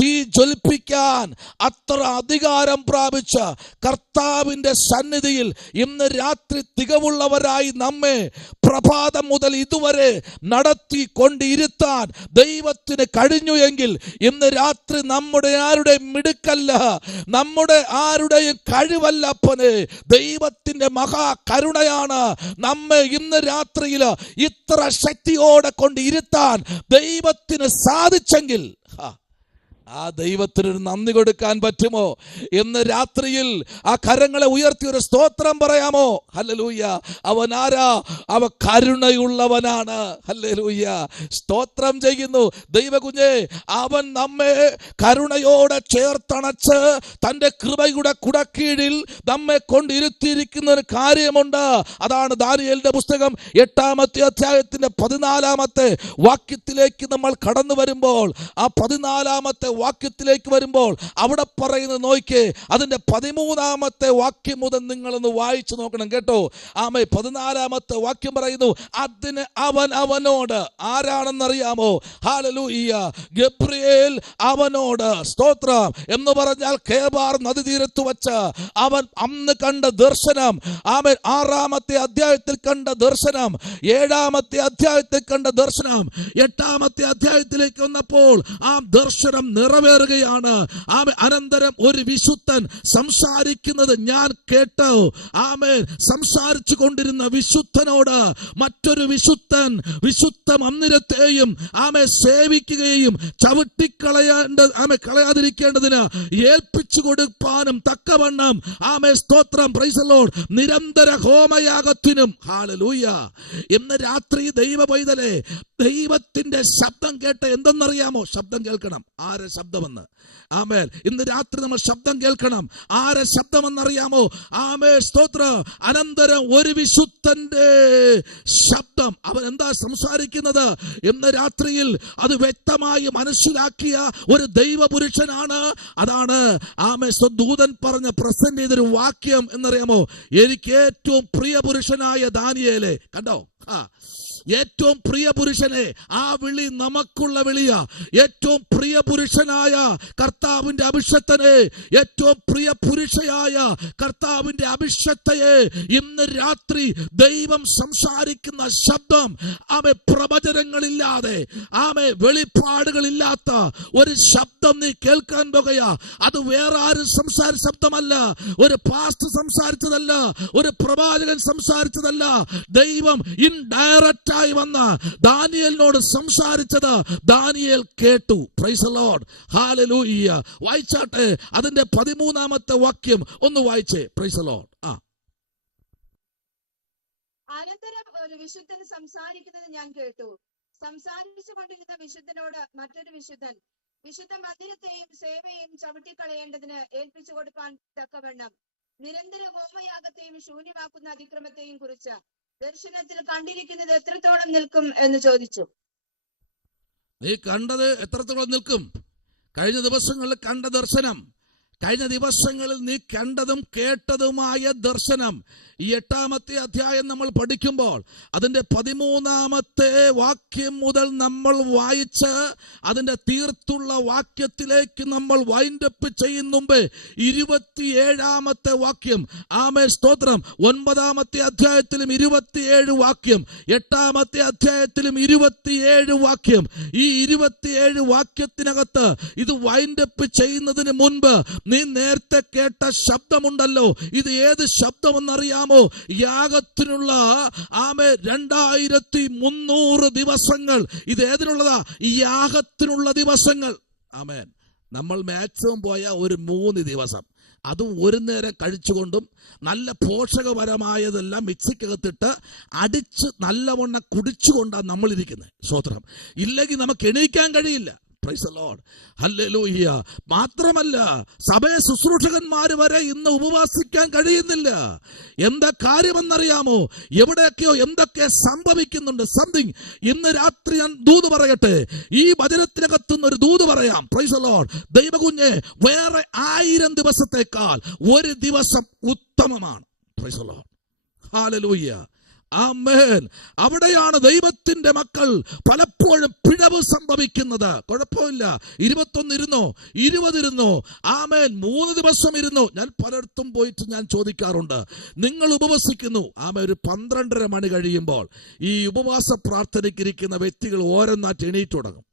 തീ ജ്വലിപ്പിക്കാൻ അത്ര അധികാരം പ്രാപിച്ച കർത്താവിൻ്റെ സന്നിധിയിൽ ഇന്ന് രാത്രി തികവുള്ളവരായി നമ്മെ പ്രഭാതം മുതൽ ഇതുവരെ നടത്തി കൊണ്ടിരുത്താൻ ദൈവത്തിന് കഴിഞ്ഞു എങ്കിൽ ഇന്ന് രാത്രി നമ്മുടെ ആരുടെയും മിടുക്കല്ല, നമ്മുടെ ആരുടെയും കഴിവല്ല അപ്പനെ, ദൈവത്തിന്റെ മഹാകരുണയാണ് നമ്മെ ഇന്ന് രാത്രിയിൽ ഇത്ര ശക്തിയോടെ കൊണ്ടിരുത്താൻ ദൈവത്തിന് സാധിച്ചെങ്കിൽ ആ ദൈവത്തിനൊരു നന്ദി കൊടുക്കാൻ പറ്റുമോ? ഇന്ന് രാത്രിയിൽ ആ കരങ്ങളെ ഉയർത്തി ഒരു സ്തോത്രം പറയാമോ? ഹല്ലേലൂയ. അവൻ ആരാ? അവൻ കരുണയുള്ളവനാണ്. ഹല്ലേലൂയ. സ്തോത്രം ചെയ്യുന്നു ദൈവകുഞ്ഞേ. അവൻ നമ്മെ കരുണയോടെ ചേർത്തണച്ച് തൻ്റെ കൃപയുടെ കുടക്കീഴിൽ നമ്മെ കൊണ്ടിരുത്തിയിരിക്കുന്ന ഒരു കാര്യമുണ്ട്. അതാണ് ദാനിയേലിന്റെ പുസ്തകം 8-ാമത്തെ അധ്യായത്തിന്റെ 14-ാമത്തെ വാക്യത്തിലേക്ക് നമ്മൾ കടന്നു വരുമ്പോൾ, ആ 14-ാമത്തെ വാക്യത്തിലേക്ക് വരുമ്പോൾ അവിടെ പറയുന്നത് നോക്കിയേ. അതിന്റെ 13-ാമത്തെ വാക്യം മുതൽ നിങ്ങളൊന്ന് വായിച്ചു നോക്കണം കേട്ടോ. 14-ാമത്തെ വാക്യം പറയുന്നു, അതിന് അവനോട് ആരാണെന്നറിയാമോ? ഹല്ലേലൂയ. ഗബ്രിയേൽ അവനോട്, സ്തോത്രം, എന്ന് പറഞ്ഞാൽ കേബാർ നദീതീരത്ത് വച്ച് അവൻ അന്ന് കണ്ട ദർശനം, 6-ാമത്തെ അധ്യായത്തിൽ കണ്ട ദർശനം, 7-ാമത്തെ അധ്യായത്തിൽ കണ്ട ദർശനം, 8-ാമത്തെ അധ്യായത്തിലേക്ക് വന്നപ്പോൾ ആ ദർശനം നിറവേറുകയാണ്. അനന്തരം ഒരു വിശുദ്ധൻ സംസാരിക്കുന്നത് ഞാൻ കേട്ടു. സംസാരിച്ചു കൊണ്ടിരുന്ന വിശുദ്ധനോട് മറ്റൊരു വിശുദ്ധൻ വിശുദ്ധ മന്ദിരത്തെയും സേവിക്കുകയും കളയാതിരിക്കേണ്ടതിന് ഏൽപ്പിച്ചു കൊടുക്കാനും തക്കവണ്ണം സ്തോത്രം, പ്രൈസ് ദി ലോർഡ്, നിരന്തര ഹോമയാഗത്തിനും. ഹല്ലേലൂയ. ഇന്ന് രാത്രി ദൈവ പൈതലേ, ദൈവത്തിന്റെ ശബ്ദം കേട്ട് എന്തെന്നറിയാമോ? ശബ്ദം കേൾക്കണം. ആരെ ശബ്ദമെന്ന്? ഇന്ന് രാത്രി നമ്മൾ ശബ്ദം കേൾക്കണം. ആരെ ശബ്ദമെന്നറിയാമോ? സ്തോത്രം. അനന്തരം ഒരു വിശുദ്ധന്റെ ശബ്ദം. അവൻ എന്താ സംസാരിക്കുന്നത്? ഇന്ന് രാത്രിയിൽ അത് വ്യക്തമായി മനസ്സിലാക്കിയ ഒരു ദൈവപുരുഷനാണ്. അതാണ് ദൂതൻ പറഞ്ഞ പ്രസന്റ് ചെയ്തൊരു വാക്യം എന്നറിയാമോ? എനിക്ക് ഏറ്റവും പ്രിയ പുരുഷനായ ദാനിയേലേ, കണ്ടോ? ഏറ്റവും പ്രിയ പുരുഷനെ, ആ വിളി നമുക്കുള്ള വിളിയാ. ഏറ്റവും പ്രിയ പുരുഷനായ കർത്താവിന്റെ അഭിഷക്തനെ, ഏറ്റവും പ്രിയ പുരുഷയായ കർത്താവിന്റെ അഭിഷക്തയെ ഇന്ന് രാത്രി ദൈവം സംസാരിക്കുന്ന ശബ്ദം, പ്രവചനങ്ങളില്ലാതെ, വെളിപ്പാടുകളില്ലാത്ത ഒരു ശബ്ദം നീ കേൾക്കാൻ പോകുകയാ. അത് വേറെ ആരും സംസാരിച്ച ശബ്ദമല്ല, ഒരു പാസ്റ്റർ സംസാരിച്ചതല്ല, ഒരു പ്രവാചകൻ സംസാരിച്ചതല്ല. ദൈവം ഇൻഡയറക്റ്റ് ആയി വന്ന ദാനിയേലിനോട് സംസാരിച്ചത് ദാനിയേൽ കേട്ടു. Price the Lord. ഹല്ലേലൂയ. വായിച്ചാട്ടെ അതിന്റെ 13-ാമത്തെ വാക്യം ഒന്ന് വായിച്ചേ. Price the Lord. അനന്തരം ഒരു വിശുദ്ധൻ സംസാരിക്കുന്നത് ഞാൻ കേട്ടു. സംസാരിച്ചു കൊണ്ടിരുന്ന വിശുദ്ധനോട് മറ്റൊരു വിശുദ്ധൻ വിശുദ്ധ മന്ദിരത്തെയും സേവയെയും ചവിട്ടിക്കളയേണ്ടതിന് ഏൽപ്പിച്ചു കൊടുക്കാൻ തക്കവണ്ണം നിരന്തര ഹോമയാഗത്തെയും ശൂന്യമാക്കുന്ന അതിക്രമത്തെയും കുറിച്ച് ദർശനത്തിൽ കണ്ടിരിക്കുന്നത് എത്രത്തോളം നിൽക്കും എന്ന് ചോദിച്ചു. നീ കണ്ടത് എത്രത്തോളം നിൽക്കും? കഴിഞ്ഞ ദിവസങ്ങളിൽ കണ്ട ദർശനം, കഴിഞ്ഞ ദിവസങ്ങളിൽ നീ കണ്ടതും കേട്ടതുമായ ദർശനം ഈ 8-ാമത്തെ അധ്യായം നമ്മൾ പഠിക്കുമ്പോൾ അതിൻ്റെ 13-ാമത്തെ വാക്യം മുതൽ നമ്മൾ വായിച്ച് അതിൻ്റെ തീർത്തുള്ള വാക്യത്തിലേക്ക് നമ്മൾ വൈൻഡപ്പ് ചെയ്യുന്ന മുമ്പേ 27-ാമത്തെ വാക്യം, ആമേൻ സ്തോത്രം, 9-ാമത്തെ അധ്യായത്തിലും 27 വാക്യം, 8-ാമത്തെ അധ്യായത്തിലും 27 വാക്യം. ഈ 27 വാക്യത്തിനകത്ത് ഇത് വൈൻഡപ്പ് ചെയ്യുന്നതിന് മുൻപ് നീ നേരത്തെ കേട്ട ശബ്ദമുണ്ടല്ലോ, ഇത് ഏത് ശബ്ദമെന്നറിയാമോ? യാഗത്തിനുള്ള 2300 ദിവസങ്ങൾ. ഇത് ഏതിനുള്ളതാ? യാഗത്തിനുള്ള ദിവസങ്ങൾ. ആമേൻ. നമ്മൾ മാക്സിമം പോയ ഒരു 3 ദിവസം, അതും ഒരു നേരം കഴിച്ചുകൊണ്ടും നല്ല പോഷകപരമായതെല്ലാം മിക്സിക്കകത്തിട്ട് അടിച്ച് നല്ലവണ്ണം കുടിച്ചുകൊണ്ടാണ് നമ്മളിരിക്കുന്നത്. സ്തോത്രം. ഇല്ലെങ്കിൽ നമുക്ക് എണീക്കാൻ കഴിയില്ല. Price the Lord. ഹല്ലേലൂയ. മാത്രമല്ല, സഭയെ ശുശ്രൂഷകന്മാർ വരെ ഇന്ന് ഉപവാസിക്കാൻ കഴിയുന്നില്ല. എന്താ കാര്യമെന്നറിയാമോ? എവിടെയൊക്കെയോ എന്തൊക്കെ സംഭവിക്കുന്നുണ്ട്. സംതിങ്. ഇന്ന് രാത്രി ഞാൻ ദൂത് പറയട്ടെ. ഈ വചനത്തിനകത്തുനിന്ന് ഒരു ദൂത് പറയാം. Price the Lord. ദൈവകുഞ്ഞെ, വേറെ 1000 ദിവസത്തേക്കാൾ ഒരു ദിവസം ഉത്തമമാണ്. Price the Lord. ഹല്ലേലൂയ. ആമേൻ. അവിടെയാണ് ദൈവത്തിന്റെ മക്കൾ പലപ്പോഴും പിഴവ് സംഭവിക്കുന്നത്. കുഴപ്പമില്ല, 21 ഇരുന്നോ, 20 ഇരുന്നോ, ആമേൻ, 3 ദിവസം ഇരുന്നോ. ഞാൻ പലയിടത്തും പോയിട്ട് ഞാൻ ചോദിക്കാറുണ്ട്, നിങ്ങൾ ഉപവസിക്കുന്നു, ആമേൻ, ഒരു 12:30 മണി കഴിയുമ്പോൾ ഈ ഉപവാസ പ്രാർത്ഥനയ്ക്കിരിക്കുന്ന വ്യക്തികൾ ഓരോന്നായിട്ട് എണീറ്റ് തുടങ്ങും.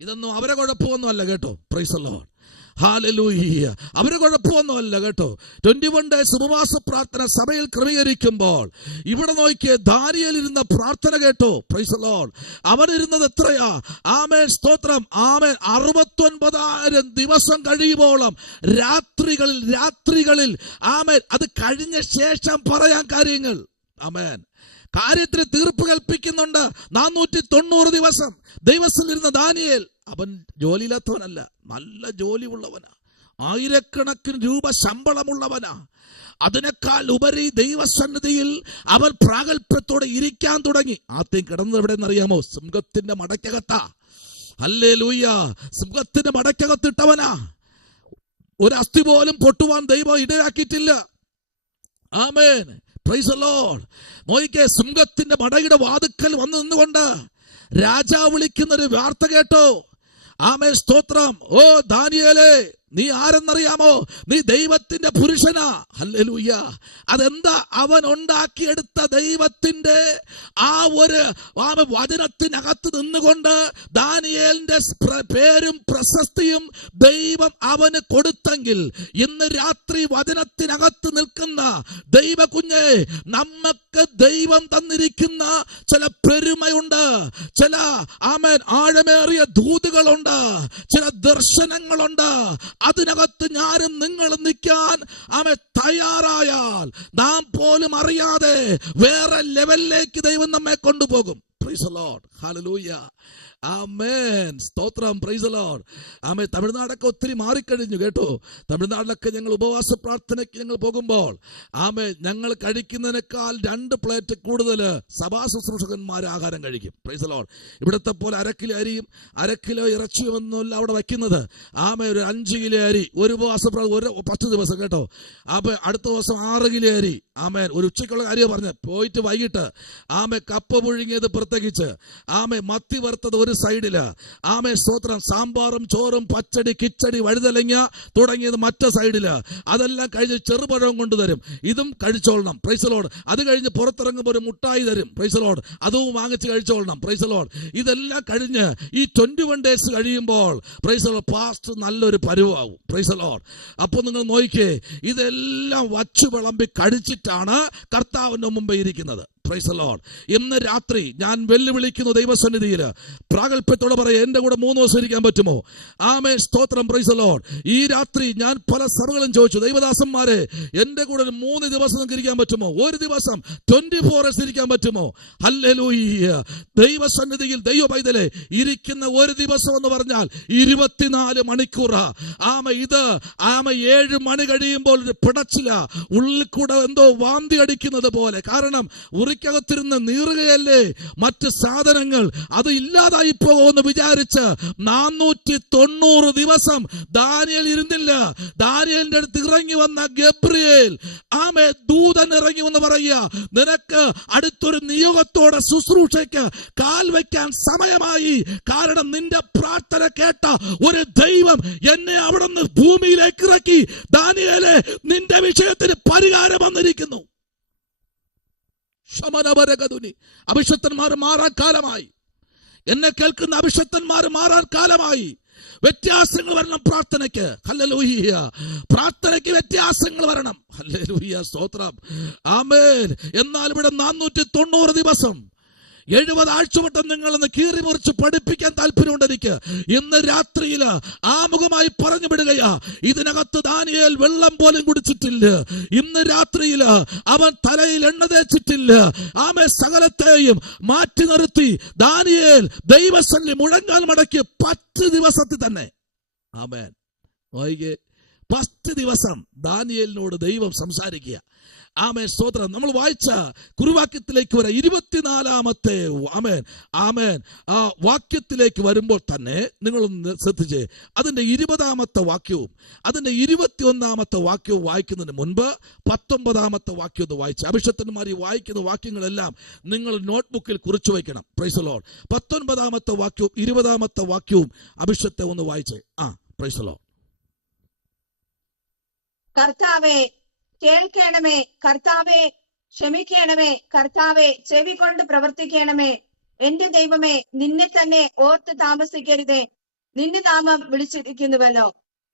ഇതൊന്നും അവരെ കുഴപ്പമൊന്നും അല്ല കേട്ടോ. Price the Lord. ഹല്ലേലൂയ. അവര് കുഴപ്പമൊന്നുമല്ല കേട്ടോ. 21 days ഉപവാസ പ്രാർത്ഥന സഭയിൽ ക്രമീകരിക്കുമ്പോൾ ഇവിടെ നോക്കിയേ, ദാനിയേൽ ഇരുന്ന പ്രാർത്ഥന കേട്ടോ. Price the Lord. അവൻ ഇരുന്നത് എത്രയാ? ആമേൻ സ്തോത്രം. ആമേൻ. 69,000 ദിവസം കഴിയുമ്പോളം രാത്രികളിൽ ആമേൻ. അത് കഴിഞ്ഞ ശേഷം പറയാൻ കാര്യങ്ങൾ. ആമേൻ. കാര്യത്തിന് തീർപ്പ് കൽപ്പിക്കുന്നുണ്ട്. 490 ദിവസം ദൈവത്തിൽ ഇരുന്ന ദാനിയേൽ, അവൻ ജോലിയില്ലാത്തവനല്ല, നല്ല ജോലി ഉള്ളവനാ, 1000-കണക്കിന് രൂപ ശമ്പളമുള്ളവനാ. അതിനേക്കാൾ ഉപരി ദൈവസന്നിധിയിൽ അവൻ പ്രാഗൽഭ്യത്തോടെ ഇരിക്കാൻ തുടങ്ങി. ആദ്യം കിടന്നത് എവിടെയെന്നറിയാമോ? സിംഹത്തിന്റെ മടക്കകത്താ. ഹല്ലേലൂയ. സിംഹത്തിന്റെ മടക്കകത്തിട്ടവനാ. ഒരു അസ്ഥി പോലും പൊട്ടുവാൻ ദൈവം ഇടയാക്കിയിട്ടില്ല. ആമേൻ. Praise the Lord. നോയിക്കേ, സിംഹത്തിന്റെ മടയുടെ വാതുക്കൽ വന്നു നിന്നുകൊണ്ട് രാജാവ് വിളിക്കുന്നൊരു വാർത്ത കേട്ടോ. ആമേൻ സ്തോത്രം. ഓ ദാനിയേലേ, നീ ആരെന്നറിയാമോ? നീ ദൈവത്തിന്റെ പുരുഷനാ. ഹല്ലേലൂയ. അതെന്താ? അവൻ ഉണ്ടാക്കിയെടുത്ത ദൈവത്തിന്റെ ആ ഒരു വചനത്തിനകത്ത് നിന്നുകൊണ്ട് ദാനിയേലിന്റെ പേരും പ്രശസ്തിയും ദൈവം അവന് കൊടുത്തെങ്കിൽ, ഇന്ന് രാത്രി വചനത്തിനകത്ത് നിൽക്കുന്ന ദൈവ കുഞ്ഞെ, നമുക്ക് ദൈവം തന്നിരിക്കുന്ന ചില പെരുമയുണ്ട്, ചില ആമേൻ ആഴമേറിയ ദൂതുകളുണ്ട്, ചില ദർശനങ്ങളുണ്ട്. അതിനകത്ത് ഞാനും നിങ്ങളും നിൽക്കാൻ തയ്യാറായാൽ നാം പോലും അറിയാതെ വേറെ ലെവലിലേക്ക് ദൈവം നമ്മെ കൊണ്ടുപോകും. Praise the Lord. ഹല്ലേലൂയ. ആമേൻ സ്തോത്രം. Praise the Lord. ആമേൻ. തമിഴ്നാടൊക്കെ ഒത്തിരി മാറിക്കഴിഞ്ഞു കേട്ടോ. തമിഴ്നാട്ടിലൊക്കെ ഞങ്ങൾ ഉപവാസ പ്രാർത്ഥനയ്ക്ക് ഞങ്ങൾ പോകുമ്പോൾ ആമേൻ, ഞങ്ങൾ കഴിക്കുന്നതിനേക്കാൾ 2 പ്ലേറ്റ് കൂടുതൽ സഭാ ശുശ്രൂഷകന്മാർ ആഹാരം കഴിക്കും. Price the Lord. ഇവിടുത്തെ പോലെ 1 കിലോ അരിയും 1 കിലോ ഇറച്ചിയൊന്നുമല്ല അവിടെ വയ്ക്കുന്നത്. ആമേൻ. ഒരു 5 കിലോ അരി ഒരു ഉപവാസ ഒരു 10 ദിവസം കേട്ടോ. ആമേൻ. അടുത്ത ദിവസം 6 കിലോ അരി. ആമേൻ. ഒരു ഉച്ചയ്ക്കുള്ള കാര്യം പറഞ്ഞ് പോയിട്ട് വൈകിട്ട് ആമേൻ കപ്പ പുഴുങ്ങിയത് പ്രത്യേകിച്ച്, ആമേൻ മത്തി വറുത്തത് ഒരു സൈഡില്, ആമേൻ സ്തോത്രം, സാമ്പാറും ചോറും പച്ചടി കിച്ചടി വഴുതലങ്ങ തുടങ്ങിയത് മറ്റേ സൈഡില്. അതെല്ലാം കഴിഞ്ഞ് ചെറുപഴവും കൊണ്ടുതരും. ഇതും കഴിച്ചോളണം. Price the Lord. അത് കഴിഞ്ഞ് പുറത്തിറങ്ങുമ്പോൾ ഒരു മുട്ടായി തരും. Price the Lord. അതും വാങ്ങിച്ച് കഴിച്ചോളണം. Price the Lord. ഇതെല്ലാം കഴിഞ്ഞ് ഈ 21 days കഴിയുമ്പോൾ പ്രൈസ് ദി ലോർഡ് പാസ്റ്റ് നല്ലൊരു പരുവാകും. Price the Lord. അപ്പോൾ നിങ്ങൾ നോക്കിക്കേ, ഇതെല്ലാം വച്ചു വിളമ്പി കഴിച്ചിട്ടാണ് കർത്താവിന്റെ മുമ്പേ ഇരിക്കുന്നത്. Price the Lord. ഇന്ന് രാത്രി ഞാൻ വെല്ലുവിളിക്കുന്നു ദൈവസന്നിധിയിൽ, പ്രാഗൽഭ്യത്തോടെ പറയാം, എന്റെ കൂടെ 3 ദിവസം ഇരിക്കാൻ പറ്റുമോ? ആമേൻ സ്തോത്രം. Praise the Lord. ഈ രാത്രി ഞാൻ പല സഭകളും ചോദിച്ചു, ദൈവദാസന്മാരെ, എന്റെ കൂടെ 3 ദിവസം നിങ്ങൾക്ക് ഇരിക്കാൻ പറ്റുമോ? ഒരു ദിവസം 24 hours ഇരിക്കാൻ പറ്റുമോ? ഹല്ലേലൂയ. ദൈവസന്നിധിയിൽ ദൈവ പൈതലെ ഇരിക്കുന്ന ഒരു ദിവസം എന്ന് പറഞ്ഞാൽ 24 മണിക്കൂർ. ഇത് 7 മണി കഴിയുമ്പോൾ പിടച്ചില്ല, ഉള്ളിൽ കൂടെ എന്തോ വാന്തി അടിക്കുന്നത് പോലെ. കാരണം കുഴിക്കകത്തിരുന്ന് നീറുകയല്ലേ മറ്റ് സാധനങ്ങൾ, അത് ഇല്ലാതായി പോകുമെന്ന് വിചാരിച്ച് 490 ദിവസം ദാനിയേൽ ഇരുന്നില്ല. ദാനിയേലിന്റെ അടുത്ത് ഇറങ്ങി വന്ന ഗബ്രിയേൽ ദൂതൻ ഇറങ്ങി വന്ന് പറയുക, നിനക്ക് അടുത്തൊരു നിയോഗത്തോടെ ശുശ്രൂഷയ്ക്ക് കാൽ വയ്ക്കാൻ സമയമായി. കാരണം നിന്റെ പ്രാർത്ഥന കേട്ട ഒരു ദൈവം എന്നെ അവിടെ നിന്ന് ഭൂമിയിലേക്ക് ഇറക്കി. ദാനിയേലേ, നിന്റെ വിഷയത്തിന് പരിഹാരം വന്നിരിക്കുന്നു. അഭിഷക്തന്മാർ മാറാൻ കാലമായി. എന്നെ കേൾക്കുന്ന അഭിഷക്തന്മാർ മാറാൻ കാലമായി. വ്യത്യാസങ്ങൾ വരണം പ്രാർത്ഥനയ്ക്ക്. ഹല്ലേലൂയ. പ്രാർത്ഥനയ്ക്ക് വ്യത്യാസങ്ങൾ വരണം. ഹല്ലേലൂയ, സ്തോത്രം, ആമേൻ. എന്നാൽ ഇവിടെ 490 ദിവസം 70 ആഴ്ചവട്ടം നിങ്ങളൊന്ന് കീറി മുറിച്ച് പഠിപ്പിക്കാൻ താല്പര്യമുണ്ട് എനിക്ക്. ഇന്ന് രാത്രിയിൽ ആമുഖമായി പറഞ്ഞു വിടുകയാ, ഇതിനകത്ത് ദാനിയേൽ വെള്ളം പോലും കുടിച്ചിട്ടില്ല. ഇന്ന് രാത്രിയിൽ അവൻ തലയിൽ എണ്ണ തേച്ചിട്ടില്ല. സകലത്തെയും മാറ്റി നിർത്തി ദാനിയേൽ ദൈവസന്നിധി മുഴങ്ങാൽ മടക്കി 10 ദിവസത്തിൽ തന്നെ. ആമേൻ. 10 ദിവസം ദാനിയേലിനോട് ദൈവം സംസാരിക്കുക. ആമേൻ, സ്തോത്രം. നമ്മൾ വായിച്ച കുറുവാക്യത്തിലേക്ക് വരാം. 24-ാമത്തെ ആ വാക്യത്തിലേക്ക് വരുമ്പോൾ തന്നെ നിങ്ങളൊന്ന് ശ്രദ്ധിച്ചേ. അതിന്റെ 20-ാമത്തെ വാക്യവും അതിന്റെ 21-ാമത്തെ വാക്യവും വായിക്കുന്നതിന് മുൻപ് 19-ാമത്തെ വാക്യം ഒന്ന് വായിച്ച്, അഭിഷക്തന്മാർ ഈ വായിക്കുന്ന വാക്യങ്ങളെല്ലാം നിങ്ങൾ നോട്ട്ബുക്കിൽ കുറിച്ചു വയ്ക്കണം. Price the Lord. 19-ാമത്തെ വാക്യവും 20-ാമത്തെ വാക്യവും അഭിഷക്തെ ഒന്ന് വായിച്ചേ. Price the Lord. കർത്താവേ കേൾക്കണമേ, കർത്താവേ ക്ഷമിക്കണമേ, കർത്താവേ ചെവി കൊണ്ട് പ്രവർത്തിക്കണമേ. എന്റെ ദൈവമേ, നിന്നെ തന്നെ ഓർത്ത് താമസിക്കരുതേ. നിന്റെ നാമം വിളിച്ചിരിക്കുന്നുവല്ലോ.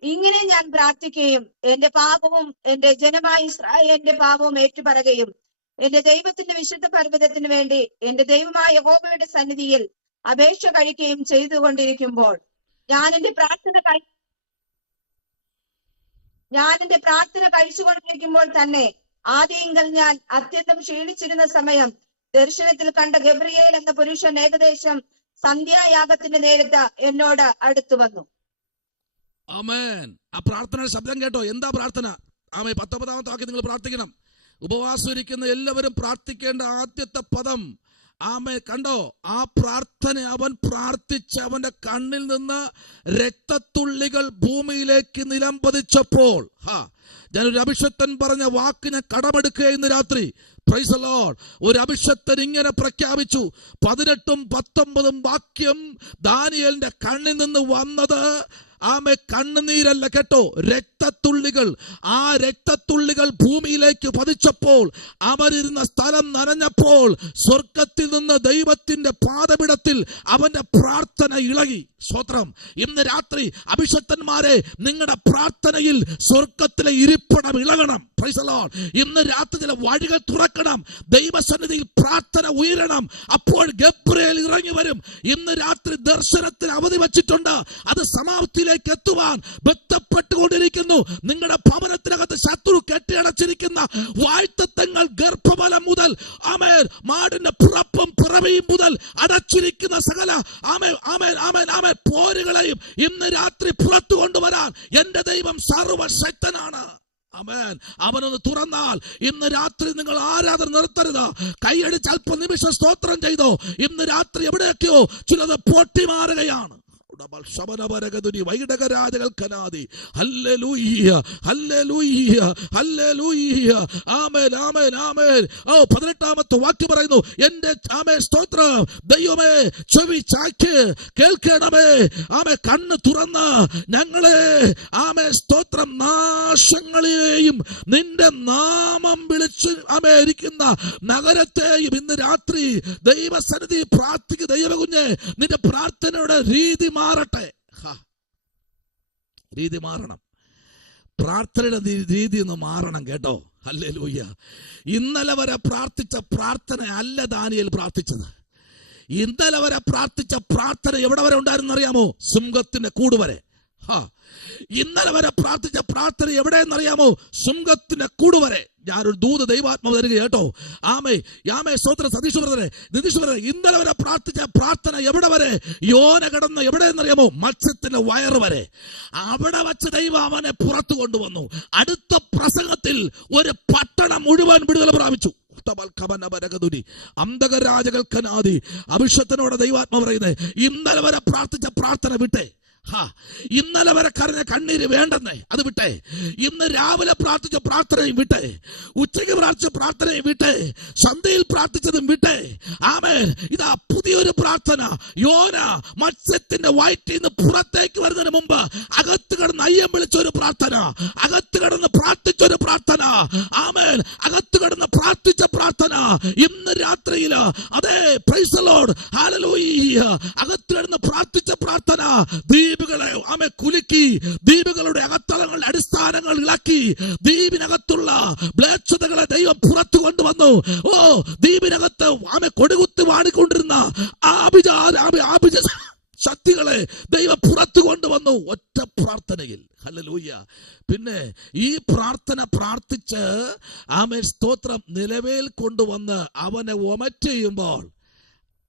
ഇങ്ങനെ ഞാൻ പ്രാർത്ഥിക്കുകയും എന്റെ പാപവും എന്റെ ജനമായ ഇസ്രായേലിന്റെ പാപവും ഏറ്റുപറയുകയും എന്റെ ദൈവത്തിന്റെ വിശുദ്ധ പർവ്വതത്തിന് വേണ്ടി എന്റെ ദൈവമായ യഹോവയുടെ സന്നിധിയിൽ അപേക്ഷ കഴിക്കുകയും ചെയ്തുകൊണ്ടിരിക്കുമ്പോൾ ഞാൻ എന്റെ പ്രാർത്ഥന കഴിച്ചുകൊണ്ടിരിക്കുമ്പോൾ തന്നെ ആദ്യങ്ങൾ ഞാൻ അത്യന്തം ക്ഷീണിച്ചിരുന്ന സമയം ദർശനത്തിൽ കണ്ട ഗബ്രിയേൽ എന്ന പുരുഷൻ ഏകദേശം സന്ധ്യായാഗത്തിന്റെ നേരത്ത് എന്നോട് അടുത്തു വന്നു. ആമേൻ. ആ പ്രാർത്ഥനയുടെ ശബ്ദം കേട്ടോ? എന്താ പ്രാർത്ഥന? 19-ാമത്തെ വാക്യം നിങ്ങൾ പ്രാർത്ഥിക്കണം. ഉപവാസം ഇരിക്കുന്ന എല്ലാവരും പ്രാർത്ഥിക്കേണ്ട ആദ്യത്തെ പദം കണ്ടോ? ആ പ്രാർത്ഥന അവൻ പ്രാർത്ഥിച്ച് അവന്റെ കണ്ണിൽ നിന്ന് രക്തത്തുള്ളികൾ ഭൂമിയിലേക്ക് നിലംപതിച്ചപ്പോൾ ഞാനൊരു അഭിഷക്തൻ പറഞ്ഞ വാക്കിനെ കടമെടുക്കുക ഇന്ന് രാത്രി. Price the Lord. ഒരു അഭിഷക്തൻ ഇങ്ങനെ പ്രഖ്യാപിച്ചു, 18ഉം 19ഉം വാക്യം ദാനിയേലിന്റെ കണ്ണിൽ നിന്ന് വന്നത് കണ്ണുനീരല്ല കേട്ടോ, രക്തത്തുള്ളികൾ. ആ രക്തത്തുള്ളികൾ ഭൂമിയിലേക്ക് പതിച്ചപ്പോൾ, അവരിരുന്ന സ്ഥലം നനഞ്ഞപ്പോൾ, സ്വർഗത്തിൽ നിന്ന് ദൈവത്തിന്റെ പാദപീഠത്തിൽ അവന്റെ പ്രാർത്ഥന ഇളകി. സ്തോത്രം. ഇന്ന് രാത്രി അഭിഷക്തന്മാരെ, നിങ്ങളുടെ പ്രാർത്ഥനയിൽ സ്വർഗത്തിലെ ഇരിപ്പിടം ഇളകണം. Price the Lord. ഇന്ന് രാത്രി ചില വഴികൾ തുറക്കണം. ദൈവസന്നിധിയിൽ പ്രാർത്ഥന ഉയരണം. അപ്പോൾ ഗബ്രിയേൽ ഇറങ്ങി വരും. ഇന്ന് രാത്രി ദർശനത്തിൽ അവധി വച്ചിട്ടുണ്ട്. അത് സമാപ്തിയിലേക്ക് എത്തുവാൻ ബന്ധപ്പെട്ടുകൊണ്ടിരിക്കുന്നു. നിങ്ങളുടെ ഭവനത്തിനകത്ത് ശത്രു കെട്ടിയടച്ചിരിക്കുന്ന വാഴ്ത്തങ്ങൾ ഗർഭഫലം മുതൽ മാടിന്റെ പിറപ്പും പിറവിയും മുതൽ അടച്ചിരിക്കുന്ന സകല പോരുകളെയും ഇന്ന് രാത്രി പുറത്തു കൊണ്ടുവരാൻ എന്റെ ദൈവം സർവശക്തനാണ്. അവനൊന്ന് തുറന്നാൽ ഇന്ന് രാത്രി നിങ്ങൾ ആരാധന നിർത്തരുത്. കൈയടിച്ച് അല്പനിമിഷം സ്തോത്രം ചെയ്തോ. ഇന്ന് രാത്രി എവിടെയൊക്കെയോ ചിലത് പൊട്ടിമാറുകയാണ്. ആമേൻ, ആമേൻ, ആമേൻ. 18-ാമത്തെ വാക്യം പറയുന്നു, എന്റെ സ്തോത്രം ദൈവമേ, ചെവി ചായ്ക്ക് കേൾക്കണമേ. കണ്ണ് തുറന്ന് ഞങ്ങളെ സ്തോത്രം നാശങ്ങളെയും നിന്റെ നാമം വിളിച്ച് ഇരിക്കുന്ന നഗരത്തെയും ഇന്ന് രാത്രി ദൈവസന്നിധി പ്രാർത്ഥിക്കുക. ദൈവകുഞ്ഞെ, നിന്റെ പ്രാർത്ഥനയുടെ രീതി മാറട്ടെ. രീതി മാറണം. പ്രാർത്ഥനയുടെ രീതി ഒന്ന് മാറണം കേട്ടോ. ഹല്ലേലൂയ. ഇന്നലെ വരെ പ്രാർത്ഥിച്ച പ്രാർത്ഥന അല്ല ദാനിയേൽ പ്രാർത്ഥിച്ചത്. ഇന്നലെ വരെ പ്രാർത്ഥിച്ച പ്രാർത്ഥന എവിടെ വരെ ഉണ്ടായിരുന്നു അറിയാമോ? സിംഹത്തിന്റെ കൂട് വരെ. ഇന്നലെ വരെ പ്രാർത്ഥിച്ച പ്രാർത്ഥന എവിടെയെന്നറിയാമോ? സിംഹത്തിന്റെ കൂട് വരെ. ഞാനൊരു ദൂത ദൈവാത്മാവ് തരിക കേട്ടോ. സ്തോത്രം. സതീഷ് ബ്രദറെ, നിതീഷ് ബ്രദറെ, ഇന്നലെ വരെ പ്രാർത്ഥിച്ച പ്രാർത്ഥന എവിടെ വരെ? യോന കിടന്ന എവിടെയെന്നറിയാമോ? മത്സ്യത്തിന്റെ വയറ് വരെ. അവിടെ വച്ച് ദൈവം അവനെ പുറത്തു കൊണ്ടുവന്നു. അടുത്ത പ്രസംഗത്തിൽ ഒരു പട്ടണം മുഴുവൻ വിടുതൽ പ്രാപിച്ചു. അന്ധകരാജകൾക്കനാദി അഭിഷത്തിനോട് ദൈവാത്മ പറയുന്നത്, ഇന്നലെ വരെ പ്രാർത്ഥിച്ച പ്രാർത്ഥന വിട്ടേ. ഇന്നലെ വരെ കരഞ്ഞ കണ്ണീര് വേണ്ടെന്നേ, അത് വിട്ടേ. ഇന്ന് രാവിലെ പ്രാർത്ഥിച്ച പ്രാർത്ഥനയും വിട്ടേ, ഉച്ചയ്ക്ക് പ്രാർത്ഥിച്ച പ്രാർത്ഥനയും വിട്ടേ, സന്ധ്യയിൽ പ്രാർത്ഥിച്ചതും വിട്ടേ. ആമേൻ. ഇതാ പുതിയൊരു പ്രാർത്ഥന. യോന മത്സ്യത്തിന്റെ വയറ്റിൽ നിന്ന് പുറത്തേക്ക് വരുന്നതിന് മുമ്പ് അകത്ത് കിടന്ന് അയ്യം വിളിച്ചൊരു പ്രാർത്ഥന, അകത്ത് കിടന്ന് പ്രാർത്ഥിച്ചൊരു പ്രാർത്ഥന. ആമേൻ. അകത്ത് കിടന്ന് പ്രാർത്ഥിച്ച പ്രാർത്ഥന ഇന്ന് രാത്രിയിൽ, അതെ, പ്രൈസ് ദി ലോർഡ്, ഹല്ലേലൂയ, അകത്ത് കിടന്ന് പ്രാർത്ഥിച്ച പ്രാർത്ഥന ദ്വീപുകളെ ആമേ കുലുക്കി, ദ്വീപുകളുടെ അകത്തളങ്ങളുടെ അടിസ്ഥാനങ്ങൾ ഇളക്കി, ദ്വീപിനകത്തുള്ള മ്ലേച്ഛതകളെ ദൈവം പുറത്തു കൊണ്ടുവന്നു. ഓ, ദ്വീപിനകത്ത് ആമേ കൊടുകുത്തി വാടിക്കൊണ്ടിരുന്ന ആഭിജ ശക്തികളെ ദൈവം പുറത്തു കൊണ്ടുവന്നു ഒറ്റ പ്രാർത്ഥനയിൽ. ഹല്ലേലൂയ. പിന്നെ ഈ പ്രാർത്ഥന പ്രാർത്ഥിച്ച് ആമേ സ്തോത്രം നിലവേൽ കൊണ്ടുവന്ന് അവനെ വൊമിറ്റ് ചെയ്യുമ്പോൾ,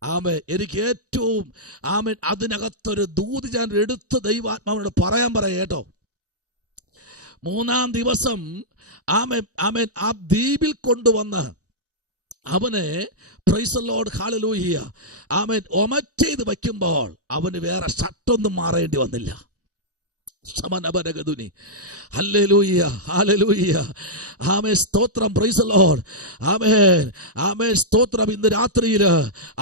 ആമേൻ, എനിക്ക് ഏറ്റവും ആമേൻ അതിനകത്തൊരു ദൂത് ഞാൻ എടുത്ത് ദൈവാത്മാവിനോട് പറയാൻ കേട്ടോ. 3-ാം ദിവസം ആമേൻ ആമേൻ ആ ദ്വീപിൽ കൊണ്ടുവന്ന് അവനെ, പ്രൈസ് ദി ലോർഡ്, ഹല്ലേലൂയ, ആമേൻ, വൊമിറ്റ് ചെയ്ത് വയ്ക്കുമ്പോൾ അവന് വേറെ ഷർട്ടൊന്നും മാറേണ്ടി വന്നില്ല. ഹല്ലേലൂയ, ഹല്ലേലൂയ, ആമേൻ, സ്തോത്രം, പ്രൈസ് ദി ലോർഡ്, ആമേൻ, ആമേൻ, സ്തോത്രം. ഇന്ന് രാത്രിയിൽ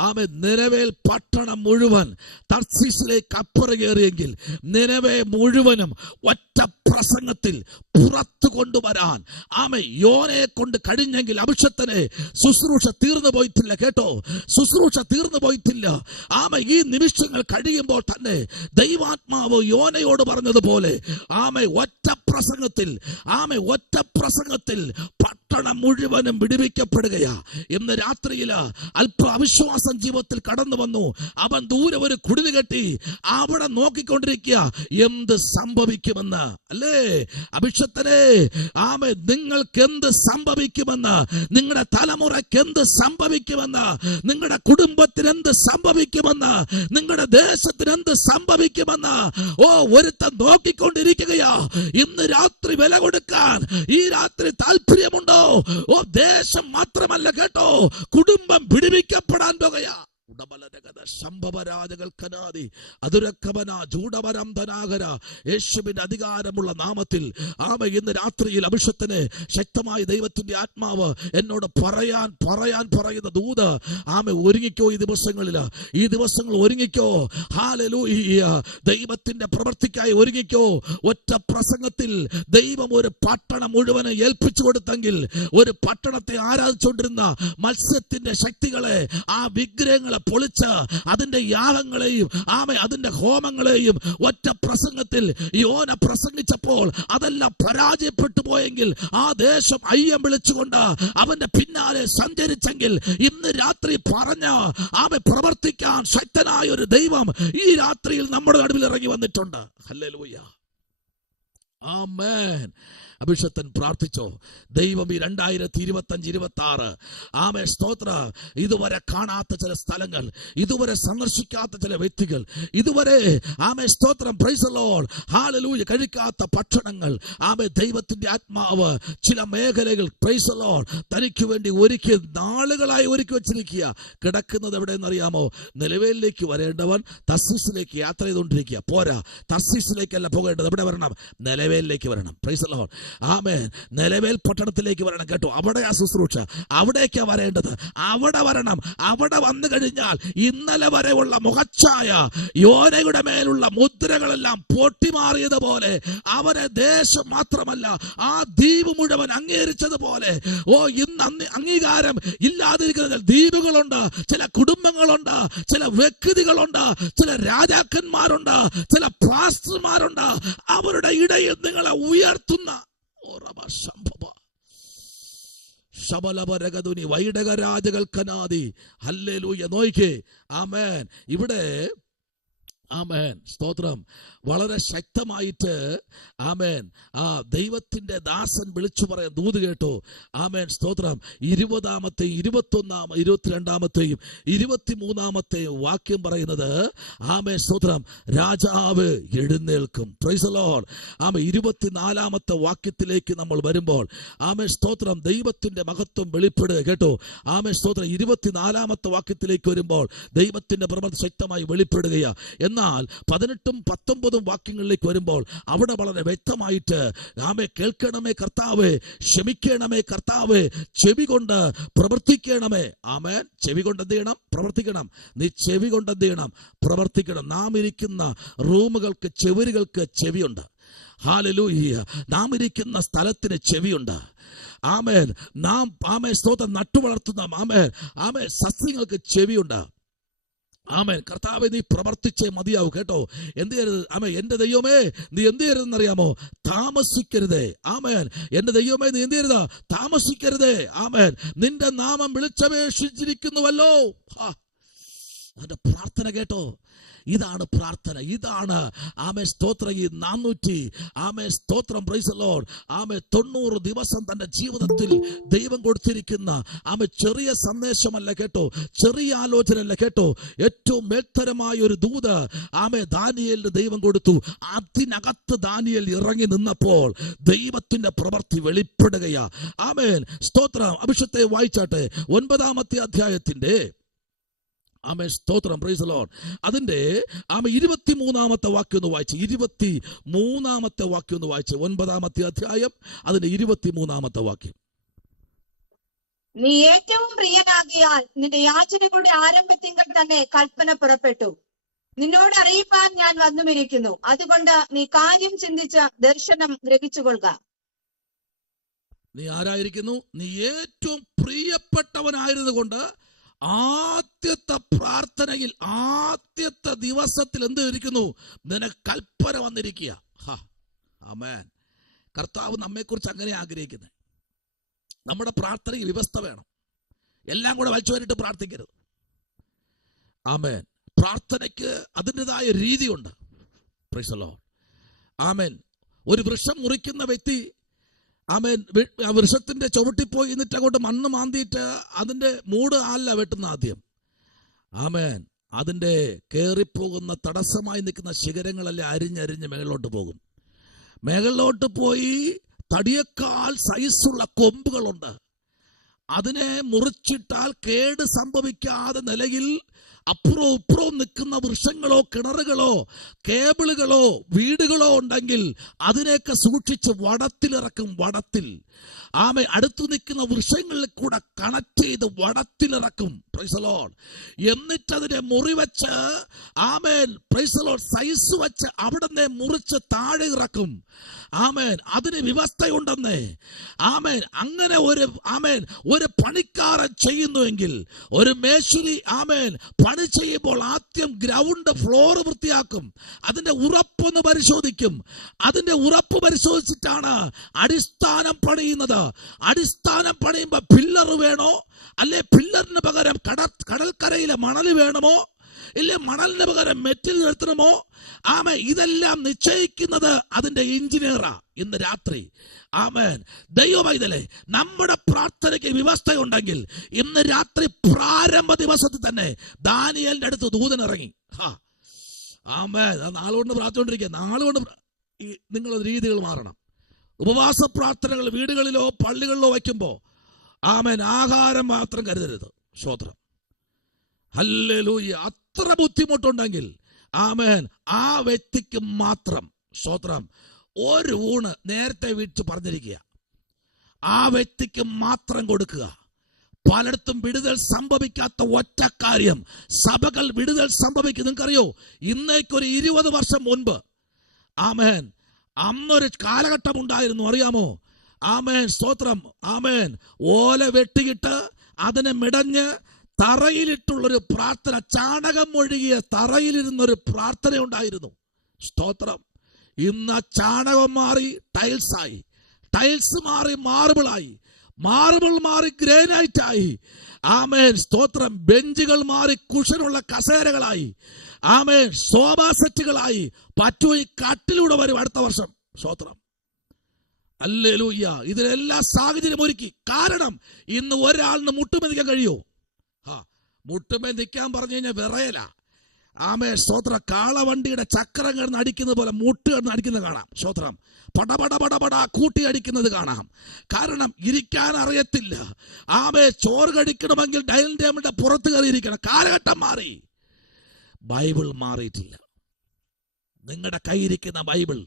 ആമേൻ നിനവേൽ പട്ടണം മുഴുവൻ തർശീസിലേക്ക് അപ്പുറകേറിയെങ്കിൽ നിനവേ മുഴുവനും ഒറ്റ പ്രസംഗത്തിൽ പുറത്തു കൊണ്ടുവരാൻ ആമേൻ യോനയെ കൊണ്ട് കഴിഞ്ഞെങ്കിൽ അഭിഷത്തനെ ശുശ്രൂഷ തീർന്നു പോയിട്ടില്ല. കേട്ടോ, ശുശ്രൂഷ തീർന്നു പോയിട്ടില്ല. ആമേൻ, ഈ നിമിഷങ്ങൾ കഴിയുമ്പോൾ തന്നെ ദൈവാത്മാവ് യോനയോട് പറഞ്ഞതുപോലെ ആമേൻ ഒറ്റ പ്രസംഗത്തിൽ, ആമേൻ ഒറ്റ പ്രസംഗത്തിൽ പട്ടണം മുഴുവനും വിടുവിക്കപ്പെടുകയാ. ഇന്ന് രാത്രിയിൽ അല്പ അവിശ്വാസം ജീവിതത്തിൽ കടന്നു വന്നു. അവൻ ദൂരെ ഒരു കുടിൽ കെട്ടി അവിടെ നോക്കിക്കൊണ്ടിരിക്കുക എന്ത് സംഭവിക്കുമെന്ന്. അല്ലേ അഭിഷത്തനെ, ആമേൻ, നിങ്ങൾക്ക് എന്ത് സംഭവിക്കുമെന്ന്, നിങ്ങളുടെ തലമുറയ്ക്ക് എന്ത് സംഭവിക്കുമെന്ന്, നിങ്ങളുടെ കുടുംബത്തിന് എന്ത് സംഭവിക്കുമെന്ന്, നിങ്ങളുടെ ദേശത്തിന് എന്ത് സംഭവിക്കുമെന്ന് ഓ ഒരുത്തൻ നോക്കിക്കൊണ്ടിരിക്കുകയാ. ഇന്ന് രാത്രി വില കൊടുക്കാൻ ഈ രാത്രി താല്പര്യമുണ്ടോ? ഓ, ദേശം മാത്രമല്ല കേട്ടോ, കുടുംബം വിടുവിക്കപ്പെടാൻ പോകുകയാ. യേശുവിന്റെ അധികാരമുള്ള നാമത്തിൽ ആമേൻ ഇന്ന് രാത്രിയിൽ അഭിഷത്തിനെ ശക്തമായി ദൈവത്തിന്റെ ആത്മാവ് എന്നോട് പറയാൻ പറയുന്ന ദൂത്, ആമേൻ, ഒരുങ്ങിക്കോ. ഈ ദിവസങ്ങൾ ഒരുങ്ങിക്കോ. ഹല്ലേലൂയ. ദൈവത്തിന്റെ പ്രവൃത്തിക്കായി ഒരുങ്ങിക്കോ. ഒറ്റ പ്രസംഗത്തിൽ ദൈവം ഒരു പട്ടണം മുഴുവനെ ഏൽപ്പിച്ചു കൊടുത്തെങ്കിൽ, ഒരു പട്ടണത്തെ ആരാധിച്ചുകൊണ്ടിരുന്ന മത്സ്യത്തിന്റെ ശക്തികളെ, ആ വിഗ്രഹങ്ങളെ പൊളിച്ച് അതിന്റെ യാഗങ്ങളെയും ആമേൻ അതിന്റെ ഹോമങ്ങളെയും ഒറ്റ പ്രസംഗത്തിൽ യോന പ്രസംഗിച്ചപ്പോൾ അതെല്ലാം പരാജയപ്പെട്ടു പോയെങ്കിൽ, ആ ദേശം അയ്യം വിളിച്ചുകൊണ്ട് അവന്റെ പിന്നാലെ സഞ്ചരിച്ചെങ്കിൽ, ഇന്ന് രാത്രി പറഞ്ഞ ആമേൻ പ്രവർത്തിക്കാൻ ശക്തനായ ഒരു ദൈവം ഈ രാത്രിയിൽ നമ്മുടെ നടുവിൽ ഇറങ്ങി വന്നിട്ടുണ്ട്. ഹല്ലേലൂയ, ആമേൻ. അഭിഷത്തൻ പ്രാർത്ഥിച്ചോ, ദൈവം ഈ 2025-26 ആമേൻ സ്തോത്ര ഇതുവരെ കാണാത്ത ചില സ്ഥലങ്ങൾ, ഇതുവരെ സന്ദർശിക്കാത്ത ചില വ്യക്തികൾ, ഇതുവരെ ആമേൻ സ്തോത്രം, പ്രൈസ് ദി ലോർഡ്, ഹല്ലേലൂയ, കഴിക്കാത്ത ഭക്ഷണങ്ങൾ, ആമേൻ ദൈവത്തിന്റെ ആത്മാവ് ചില മേഖലകൾ, പ്രൈസ് ദി ലോർഡ്, തനിക്ക് വേണ്ടി ഒരുക്കി നാളുകളായി ഒരുക്കി വെച്ചിരിക്കുക. കിടക്കുന്നത് എവിടെയെന്നറിയാമോ? നിലവേലിലേക്ക് വരേണ്ടവൻ തർശീസിലേക്ക് യാത്ര ചെയ്തുകൊണ്ടിരിക്കുക. പോരാ, തർശീസിലേക്കല്ല പോകേണ്ടത്. എവിടെ വരണം? നിലവേലിലേക്ക് വരണം. പ്രൈസ് ദി ലോർഡ്, ആമേൻ. നിലവേൽ പട്ടണത്തിലേക്ക് വരണം. കേട്ടോ, അവിടെ ആ ശുശ്രൂഷ, അവിടേക്കാ വരേണ്ടത്. അവിടെ വരണം. അവിടെ വന്നു കഴിഞ്ഞാൽ ഇന്നലെ വരെയുള്ള മുഖച്ഛായ, യോനയുടെ മേലുള്ള മുദ്രകളെല്ലാം പൊട്ടിമാറിയതുപോലെ അവരെ ദേശം മാത്രമല്ല ആ ദ്വീപ് മുഴുവൻ അംഗീകരിച്ചതുപോലെ, ഓ ഇന്ന് അംഗീകാരം ഇല്ലാതിരിക്കുന്ന ദ്വീപുകളുണ്ട്, ചില കുടുംബങ്ങളുണ്ട്, ചില വ്യക്തികളുണ്ട്, ചില രാജാക്കന്മാരുണ്ട്, ചില പാസ്റ്റർമാരുണ്ട്. അവരുടെ ഇടയിൽ നിങ്ങളെ ഉയർത്തുന്ന വൈഡകരാജകൾക്കനാദി. ഹല്ലേലൂയ. നോയിക്കേ, ആമേൻ. ഇവിടെ ആമേൻ സ്തോത്രം, വളരെ ശക്തമായിട്ട് ആമേൻ ആ ദൈവത്തിന്റെ ദാസൻ വിളിച്ചു പറയാൻ ദൂത് കേട്ടോ. ആമേൻ സ്തോത്രം. 20-ാമത്തെയും 22-ാമത്തെയും 23-ാമത്തെയും വാക്യം പറയുന്നത് ആമേൻ സ്തോത്രം, രാജാവ് എഴുന്നേൽക്കും. Praise the Lord. ആമേൻ 24-ാമത്തെ വാക്യത്തിലേക്ക് നമ്മൾ വരുമ്പോൾ ആമേൻ സ്തോത്രം, ദൈവത്തിന്റെ മഹത്വം വെളിപ്പെടുക കേട്ടോ. ആമേൻ സ്തോത്രം. 24-ാമത്തെ വാക്യത്തിലേക്ക് വരുമ്പോൾ ദൈവത്തിന്റെ പ്രവൃത്തി ശക്തമായി വെളിപ്പെടുകയാണ്. എന്നാൽ 18-ഉം 19-ഉം വാക്യങ്ങളിലേക്ക് വരുമ്പോൾ അവിടെ വളരെ വ്യക്തമായിട്ട് ആമേ കേൾക്കണമേ കർത്താവേ, ക്ഷമിക്കണമേ കർത്താവേ, ചെവി കൊണ്ട് പ്രവർത്തിക്കണമേ. ആമേൻ. ചെവി കൊണ്ട് എന്ത് ചെയ്യണം? പ്രവർത്തിക്കണം. നീ ചെവി കൊണ്ട് എന്ത് ചെയ്യണം? പ്രവർത്തിക്കണം. നാം ഇരിക്കുന്ന റൂമുകൾക്ക്, ചെവിരുകൾക്ക് ചെവിയുണ്ട്. ഹല്ലേലൂയ. നാം ഇരിക്കുന്ന സ്ഥലത്തിന് ചെവിയുണ്ട്. ആമേൻ. നാം ആമേൻ സ്തോത്രം നട്ടുവളർത്തുന്ന ആമേൻ സസ്യങ്ങൾക്ക് ചെവിയുണ്ട്. ആമേൻ. കർത്താവേ, നീ പ്രവർത്തിച്ചേ മതിയാവും കേട്ടോ. എന്ത് ചെയ്യരുത്? ആമേൻ. എന്റെ ദൈവമേ, നീ എന്ത് ചെയ്യരുതെന്നറിയാമോ? താമസിക്കരുതേ. ആമേൻ. എന്റെ ദൈവമേ, നീ എന്ത് ചെയ്യരുത്? താമസിക്കരുതേ. ആമേൻ. നിന്റെ നാമം വിളിച്ചപേക്ഷിച്ചിരിക്കുന്നുവല്ലോ. അതിന്റെ പ്രാർത്ഥന കേട്ടോ. ഇതാണ് പ്രാർത്ഥന. ഇതാണ് ആമേൻ സ്തോത്രം. ഈ 400 ആമേൻ സ്തോത്രം പ്രൈസ് ദി ലോർഡ് 90 ദിവസം തന്റെ ജീവിതത്തിൽ ദൈവം കൊടുത്തിരിക്കുന്ന ചെറിയ സന്ദേശമല്ല കേട്ടോ, ചെറിയ ആലോചനയല്ല കേട്ടോ. ഏറ്റവും മേൽത്തരമായ ഒരു ദൂത് ദാനിയേലിന് ദൈവം കൊടുത്തു. അതിനകത്ത് ദാനിയേൽ ഇറങ്ങി നിന്നപ്പോൾ ദൈവത്തിന്റെ പ്രവൃത്തി വെളിപ്പെടുകയാ. ആമേൻ സ്തോത്രം. അഭിഷേകത്തെ വായിച്ചാട്ടെ. 9-ാമത്തെ അധ്യായത്തിന്റെ ആമേൻ സ്തോത്രം പ്രൈസ് ദി ലോർഡ് അതിന്റെ 23-ാമത്തെ വാക്യം ഒന്ന് വായിച്ച്. 23-ാമത്തെ വാക്യം ഒന്ന് വായിച്ച്. 9-ാമത്തെ അധ്യായം അതിന്റെ 23-ാമത്തെ വാക്യം. നീ ഏറ്റവും പ്രിയനാകിയാൽ നിന്റെ യാചനകളുടെ ആരംഭത്തിങ്കൽ തന്നെ കൽപ്പന പുറപ്പെട്ടു. നിന്നോട് അറിയിപ്പാൻ ഞാൻ വന്നുമിരിക്കുന്നു. അതുകൊണ്ട് നീ കാര്യം ചിന്തിച്ച് ദർശനം ഗ്രഹിച്ചുകൊള്ളുക. നീ ആരായിരിക്കുന്നു? നീ ഏറ്റവും പ്രിയപ്പെട്ടവനായിരുന്നു കൊണ്ട് ആദ്യത്തെ പ്രാർത്ഥനയിൽ, ആദ്യത്തെ ദിവസത്തിൽ എന്ത് ഇരിക്കുന്നു? നിനക്ക് കൽപ്പന വന്നിരിക്കുക. ആമേൻ. കർത്താവ് നമ്മെക്കുറിച്ച് അങ്ങനെ ആഗ്രഹിക്കുന്നത്. നമ്മുടെ പ്രാർത്ഥനയിൽ വ്യവസ്ഥ വേണം. എല്ലാം കൂടെ വലിച്ചു വരിട്ട് പ്രാർത്ഥിക്കരുത്. ആമേൻ. പ്രാർത്ഥനയ്ക്ക് അതിൻ്റെതായ രീതിയുണ്ട്. Praise the Lord. ആമേൻ. ഒരു വൃക്ഷം മുറിക്കുന്ന വ്യക്തി ആമേൻ ആ വൃക്ഷത്തിന്റെ ചുവട്ടിപ്പോയി എന്നിട്ട് അങ്ങോട്ട് മണ്ണ് മാന്തിയിട്ട് അതിന്റെ മൂട് അല്ല വെട്ടുന്ന ആദ്യം. ആമേൻ. അതിന്റെ കയറിപ്പോകുന്ന തടസ്സമായി നിൽക്കുന്ന ശിഖരങ്ങളെല്ലാം അരിഞ്ഞരിഞ്ഞ് മേളിലോട്ട് പോകും. മേളിലോട്ട് പോയി തടിയേക്കാൾ സൈസുള്ള കൊമ്പുകളുണ്ട്. അതിനെ മുറിച്ചിട്ടാൽ കേട് സംഭവിക്കാതെ നിലയിൽ അപ്പുറവും ഇപ്പുറവും നിൽക്കുന്ന വൃക്ഷങ്ങളോ കിണറുകളോ കേബിളുകളോ വീടുകളോ ഉണ്ടെങ്കിൽ അതിനെയൊക്കെ സൂക്ഷിച്ച് വടത്തിലിറക്കും. വടത്തിൽ അടുത്തു നിൽക്കുന്ന വൃക്ഷങ്ങളിൽ കൂടെ കണക്ട് ചെയ്ത് വടത്തിലിറക്കും. Price the Lord. എന്നിട്ട് അതിനെ മുറിവെച്ച് ആമേൻ പ്രൈസ് ദി ലോർഡ് സൈസ് വെച്ച് അവിടുന്ന് മുറിച്ച് താഴെ ഇറക്കും. ആമേൻ. അതിന് വ്യവസ്ഥയുണ്ടെന്നേ. ആമേൻ. അങ്ങനെ ഒരു പണിക്കാരൻ ചെയ്യുന്നുവെങ്കിൽ, ഒരു മേശുരി ആമേൻ പണി ചെയ്യുമ്പോൾ ആദ്യം ഗ്രൗണ്ട് ഫ്ലോർ വൃത്തിയാക്കും. അതിന്റെ ഉറപ്പൊന്ന് പരിശോധിക്കും. അതിന്റെ ഉറപ്പ് പരിശോധിച്ചിട്ടാണ് അടിസ്ഥാനം പണിയുന്നത്. അടിസ്ഥാനം പണിയുമ്പോ പില്ലർ വേണോ, അല്ലെ പില്ലറിന് പകരം കടൽക്കരയിലെ മണൽ വേണമോ, ഇല്ലേ മണലിന് പകരം മെറ്റൽ നിർത്തണമോ? ഇതെല്ലാം നിശ്ചയിക്കുന്നത് അതിന്റെ എഞ്ചിനീയറാ. ഇന്ന് രാത്രി ആമേൻ ദൈവമൈതലേ, നമ്മുടെ പ്രാർത്ഥനയ്ക്ക് വ്യവസ്ഥയുണ്ടെങ്കിൽ ഇന്ന് രാത്രി പ്രാരംഭ ദിവസത്തിൽ തന്നെ ദാനിയേലിന്റെ അടുത്ത് ദൂതൻ ഇറങ്ങി. ആമേൻ. നാളുകൊണ്ട് പ്രാർത്ഥിച്ചുകൊണ്ടിരിക്കുക. നാളുകൊണ്ട് നിങ്ങൾ രീതികൾ മാറണം. ഉപവാസ പ്രാർത്ഥനകൾ വീടുകളിലോ പള്ളികളിലോ വയ്ക്കുമ്പോ ആമേൻ ആഹാരം മാത്രം കരുതരുത്. സ്തോത്രം. ഹല്ലേലൂയ. അത്ര ബുദ്ധിമുട്ടുണ്ടെങ്കിൽ ആമേൻ ആ വ്യക്തിക്ക് മാത്രം സ്തോത്രം ഒരു ഊണ് നേരത്തെ വീട്ടിൽ പറഞ്ഞിരിക്കുക. ആ വ്യക്തിക്ക് മാത്രം കൊടുക്കുക. പലയിടത്തും വിടുതൽ സംഭവിക്കാത്ത ഒറ്റ കാര്യം, സഭകൾ വിടുതൽ സംഭവിക്കും. നിങ്ങൾക്കറിയോ, ഇന്നേക്കൊരു 20 വർഷം മുൻപ് ആമേൻ അന്നൊരു കാലഘട്ടം ഉണ്ടായിരുന്നു. അറിയാമോ? ആമേൻ സ്തോത്രം. ആമേൻ. ഓല വെട്ടിയിട്ട് അതിനെ മിടഞ്ഞ് തറയിലിട്ടുള്ളൊരു പ്രാർത്ഥന, ചാണകം ഒഴുകിയ തറയിലിരുന്നൊരു പ്രാർത്ഥന ഉണ്ടായിരുന്നു. സ്തോത്രം. ഇന്ന് ചാണകം മാറി ടൈൽസായി, ടൈൽസ് മാറി മാർബിളായി, മാർബിൾ മാറി ഗ്രാനൈറ്റായി. ആമേൻ, സ്തോത്രം. ബെഞ്ചുകൾ മാറി കുഷനുള്ള കസേരകളായി. ആമേൻ, സോഫാ സെറ്റുകളായി. പറ്റുമെങ്കിൽ കട്ടിലൂടെ വരും അടുത്ത വർഷം. സ്തോത്രം. ഹല്ലേലൂയ. ഇതിനെല്ലാം സാഹചര്യം ഒരുക്കി. കാരണം ഇന്ന് ഒരാളിന് മുട്ടുമേ നിൽക്കാൻ കഴിയുമോ? മുട്ടുമേ നിൽക്കാൻ പറഞ്ഞു കഴിഞ്ഞാൽ വിറയല. ആമേൻ, സ്തോത്രം. കാളവണ്ടിയുടെ ചക്രം കിടന്ന് അടിക്കുന്നത് പോലെ മുട്ട് കിടന്ന് അടിക്കുന്നത് കാണാം. സ്തോത്രം. പടപട കൂട്ടി അടിക്കുന്നത് കാണാം. കാരണം ഇരിക്കാൻ അറിയത്തില്ല. ആമേ, ചോറ് കഴിക്കണമെങ്കിൽ ഡൈനിങ് ടേബിളിന്റെ പുറത്ത് കയറിയിരിക്കണം. കാലഘട്ടം മാറി. ബൈബിൾ മാറിയിട്ടില്ല. നിങ്ങളുടെ കയ്യിരിക്കുന്ന ബൈബിൾ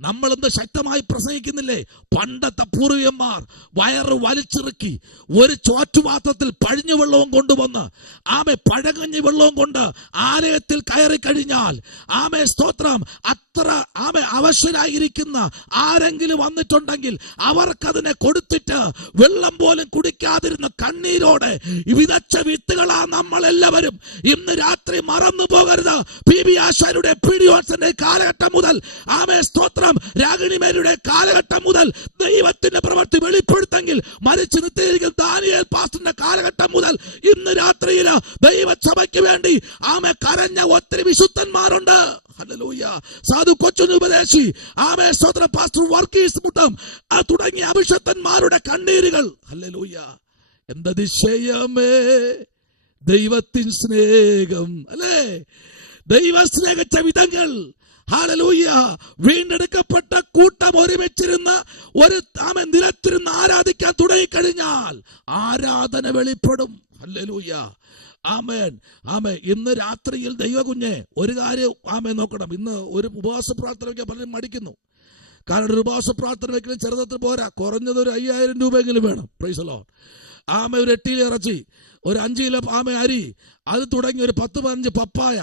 നമ്മളെന്ത് ശക്തമായി പ്രസംഗിക്കുന്നില്ലേ? പണ്ടത്തെ പൂർവികന്മാർ വയറ് വലിച്ചിറക്കി ഒരു ചോറ്റുപാത്രത്തിൽ പഴിഞ്ഞു വെള്ളവും കൊണ്ടുവന്ന് ആമെ പഴകഞ്ഞി വെള്ളവും കൊണ്ട് ആലയത്തിൽ കയറി കഴിഞ്ഞാൽ ആമെ സ്തോത്രം അത്ര ആമെ അവശരായിരിക്കുന്ന ആരെങ്കിലും വന്നിട്ടുണ്ടെങ്കിൽ അവർക്കതിനെ കൊടുത്തിട്ട് വെള്ളം പോലും കുടിക്കാതിരുന്ന കണ്ണീരോടെ വിതച്ച വിത്തുകളാ നമ്മളെല്ലാവരും. ഇന്ന് രാത്രി മറന്നു പോകരുത്. PB ആശാരുടെ പീഡിയോൺസിന്റെ കാലഘട്ടം മുതൽ ആമേ സ്തോത്രം രാഗിണിമേരുടെ കാലഘട്ടം മുതൽ ദൈവത്തിന്റെ പ്രവൃത്തി വെളിപ്പെടുത്തെങ്കിൽ മരിച്ചു നിർത്തിയിരിക്കുന്ന ദാനിയേൽ പാസ്റ്ററിന്റെ കാലഘട്ടം മുതൽ ഇന്ന് രാത്രിയിൽ ദൈവസഭയ്ക്ക് വേണ്ടി ആമേ കരഞ്ഞ ഒത്തിരി വിശുദ്ധന്മാരുണ്ട്. ഹല്ലേലൂയ. സാധു കൊച്ചുപദേശി ആമേ സ്തോത്രം പാസ്റ്റർ വർഗീസ് മുട്ടം തുടങ്ങിയ അഭിഷക്തന്മാരുടെ കണ്ണീരുകൾ. ഹല്ലേലൂയ. എന്തതിശയമേ ദൈവത്തിൻ സ്നേഹം അല്ലേ? ദൈവം സ്നേഹിച്ച വിധങ്ങൾ. ഹല്ലേലൂയ. വീണ്ടെടുക്കപ്പെട്ട കൂട്ടം ഒരുമിച്ചിരുന്ന ഒരു നിലത്തിരുന്ന് ആരാധിക്കാൻ തുടങ്ങിക്കഴിഞ്ഞാൽ ആരാധന വെളിപ്പെടും. ഹല്ലേലൂയ. ആമേൻ. ആമേൻ. ഇന്ന് രാത്രിയിൽ ദൈവകുഞ്ഞെ ഒരു കാര്യം ആമേൻ നോക്കണം. ഇന്ന് ഒരു ഉപവാസ പ്രാർത്ഥന വയ്ക്കാൻ പലരും മടിക്കുന്നു. കാരണം ഒരു ഉപവാസ പ്രാർത്ഥന വയ്ക്കലും ചെറുതത്തിൽ പോരാ. കുറഞ്ഞത് ഒരു 5000 രൂപയെങ്കിലും വേണം. Price the Lord. ആമേ, ഒരു 8 കിലോ ഇറച്ചി, ഒരു 5 കിലോ ആമേ അരി, അത് തുടങ്ങി ഒരു 10-15 പപ്പായ,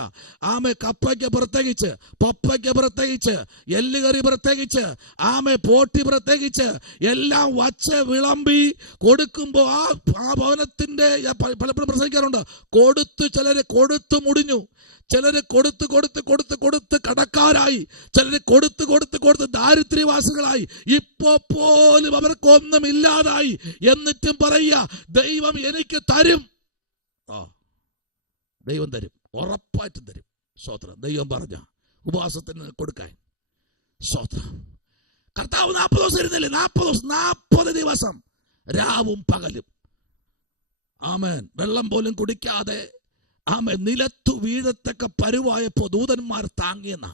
ആമേ കപ്പയ്ക്ക് പ്രത്യേകിച്ച്, പപ്പയ്ക്ക് പ്രത്യേകിച്ച്, എല്ലുകറി പ്രത്യേകിച്ച്, ആമേ പോട്ടി പ്രത്യേകിച്ച് എല്ലാം വച്ച് വിളമ്പി കൊടുക്കുമ്പോൾ ആ ഭവനത്തിന്റെ പലപ്പോഴും പ്രസംഗിക്കാറുണ്ട്. കൊടുത്ത് ചിലര് കൊടുത്ത് മുടിഞ്ഞു, ചിലര് കൊടുത്ത് കൊടുത്ത് കൊടുത്ത് കൊടുത്ത് കടക്കാരായി, ചിലര് കൊടുത്ത് കൊടുത്ത് കൊടുത്ത് ദാരിദ്ര്യവാസികളായി. ഇപ്പോ പോലും അവർക്കൊന്നും ഇല്ലാതായി. എന്നിട്ടും പറയുക ദൈവം എനിക്ക് തരും. ദൈവം തരും, ഉറപ്പായിട്ടും തരും. സ്തോത്രം. ദൈവം പറഞ്ഞ ഉപവാസത്തിന് കൊടുക്കാൻ. സ്തോത്രം. കർത്താവ് 40 ദിവസം ഇരുന്നില്ലേ? 40 ദിവസം രാവും പകലും ആമേൻ വെള്ളം പോലും കുടിക്കാതെ ആമേൻ നിലത്തു വീഴത്തക്ക പരുവായപ്പോ ദൂതന്മാർ താങ്ങിയെന്ന.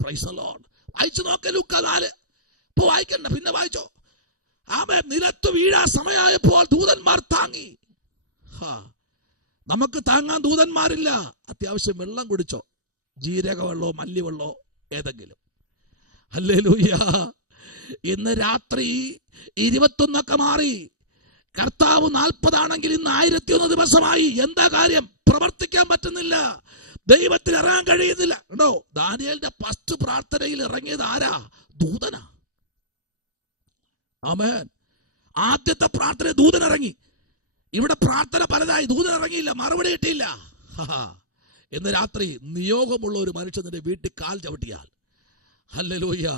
Price the Lord. വായിച്ചു നോക്ക ലൂക്ക 4. ഇപ്പൊ വായിക്കണ്ട, പിന്നെ വായിച്ചോ. ആമേൻ നിലത്തു വീഴാൻ സമയമായപ്പോൾ ദൂതന്മാർ താങ്ങി. നമുക്ക് താങ്ങാൻ ദൂതന്മാരില്ല. അത്യാവശ്യം വെള്ളം കുടിച്ചോ, ജീരക വെള്ളോ മല്ലി വെള്ളോ ഏതെങ്കിലും. ഹല്ലേലൂയ. ഇന്ന് രാത്രി 21 മാറി. കർത്താവ് 40 ആണെങ്കിൽ ഇന്ന് 1001 ദിവസമായി. എന്താ കാര്യം? പ്രവർത്തിക്കാൻ പറ്റുന്നില്ല. ദൈവത്തിന് ഇറങ്ങാൻ കഴിയുന്നില്ല. കേട്ടോ, ദാനിയേലിന്റെ ഫസ്റ്റ് പ്രാർത്ഥനയിൽ ഇറങ്ങിയത് ആരാ? ദൂതനാ. ആമേൻ. ആദ്യത്തെ പ്രാർത്ഥന ദൂതൻ ഇറങ്ങി. ഇവിടെ പ്രാർത്ഥന പലതായി, ദൂതൻ ഇറങ്ങിയില്ല, മറുപടി കിട്ടിയില്ല. ഇന്ന് രാത്രി നിയോഗമുള്ള ഒരു മനുഷ്യന്റെ വീട്ടിൽ കാൽ ചവിട്ടിയാൽ ഹല്ലേലൂയ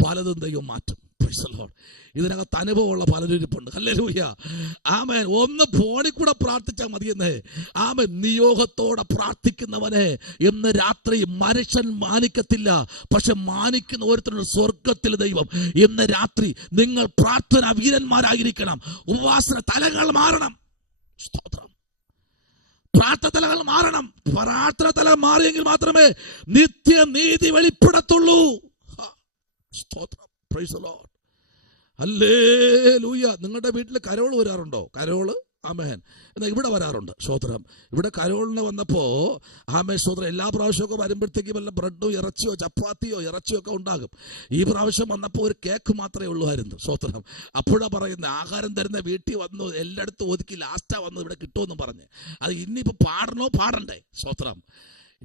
പലതും ദൈവം മാറ്റും. Price the Lord. ഇതിനകത്ത് അനുഭവമുള്ള പലരും ഇരിപ്പുണ്ട്. ഹല്ലേലൂയ. ആമേൻ. ഒന്ന് ഫോണിൽ കൂടെ പ്രാർത്ഥിച്ചാൽ മതിയെന്നേ. ആമേൻ. നിയോഗത്തോടെ പ്രാർത്ഥിക്കുന്നവനെ ഇന്ന് രാത്രി മനുഷ്യൻ മാനിക്കത്തില്ല, പക്ഷെ മാനിക്കുന്ന ഓരോരുത്തരുടെ സ്വർഗത്തിൽ ദൈവം. ഇന്ന് രാത്രി നിങ്ങൾ പ്രാർത്ഥന വീരന്മാരായിരിക്കണം. ഉപവാസന തലങ്ങൾ മാറണം. സ്തോത്രം. പ്രാർത്ഥന തലങ്ങൾ മാറണം. പ്രാർത്ഥന തല മാറിയെങ്കിൽ മാത്രമേ നിത്യനീതി വെളിപ്പെടത്തുള്ളൂ. സ്തോത്രം. Praise the Lord. ഹല്ലേലൂയ. നിങ്ങളുടെ വീട്ടിൽ കരോള് വരാറുണ്ടോ? കരോള്. ആമേൻ. എന്നാൽ ഇവിടെ വരാറുണ്ട്. സ്തോത്രം. ഇവിടെ കരോളിന് വന്നപ്പോ ആമേ സ്തോത്രം എല്ലാ പ്രാവശ്യമൊക്കെ വരുമ്പോഴത്തേക്കും വല്ല ബ്രെഡും ഇറച്ചിയോ ചപ്പാത്തിയോ ഇറച്ചിയോ ഒക്കെ ഉണ്ടാകും. ഈ പ്രാവശ്യം വന്നപ്പോൾ ഒരു കേക്ക് മാത്രമേ ഉള്ളുമായിരുന്നു. സ്തോത്രം. അപ്പോഴാണ് പറയുന്നത് ആഹാരം തരുന്ന വീട്ടിൽ വന്നു എല്ലായിടത്തും ഒതുക്കി ലാസ്റ്റാ വന്ന് ഇവിടെ കിട്ടുമെന്നും പറഞ്ഞ്. അത് ഇനിയിപ്പോൾ പാടണോ പാടണ്ടേ? സ്തോത്രം.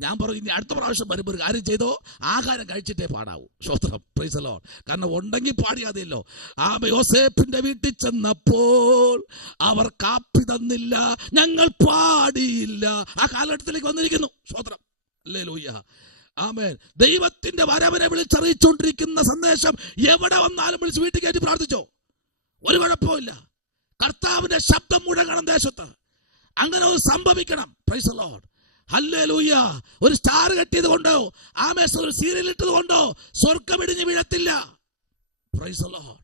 ഞാൻ പറഞ്ഞു ഇനി അടുത്ത പ്രാവശ്യം വരുമ്പോൾ ഒരു കാര്യം ചെയ്തോ, ആഹാരം കഴിച്ചിട്ടേ പാടാവൂ. സ്തോത്രം. Praise the Lord. കാരണം ഉണ്ടെങ്കിൽ പാടിയാതെയല്ലോ. യോസേഫിന്റെ വീട്ടിൽ ചെന്നപ്പോൾ അവർ കാപ്പി തന്നില്ല, ഞങ്ങൾ പാടിയില്ല. ആ കാലഘട്ടത്തിലേക്ക് വന്നിരിക്കുന്നു. സ്തോത്രം. ഹല്ലേലൂയ. ആമേൻ. ദൈവത്തിന്റെ വരവിനെ വിളിച്ചറിയിച്ചുകൊണ്ടിരിക്കുന്ന സന്ദേശം എവിടെ വന്നാലും വിളിച്ച് വീട്ടിൽ കയറ്റി പ്രാർത്ഥിച്ചോ, ഒരു കുഴപ്പമില്ല. കർത്താവിന്റെ ശബ്ദം മുഴങ്ങണം ദേശത്ത്. അങ്ങനെ ഒരു സംഭവിക്കണം. Praise the Lord. ഹല്ലേലൂയ. ഒരു സ്റ്റാർ കെട്ടിയത് കൊണ്ടോ ഒരു സീരിയൽ ഇട്ടത് കൊണ്ടോ സ്വർഗ്ഗം ഇടിഞ്ഞു വീഴത്തില്ല. Praise the Lord.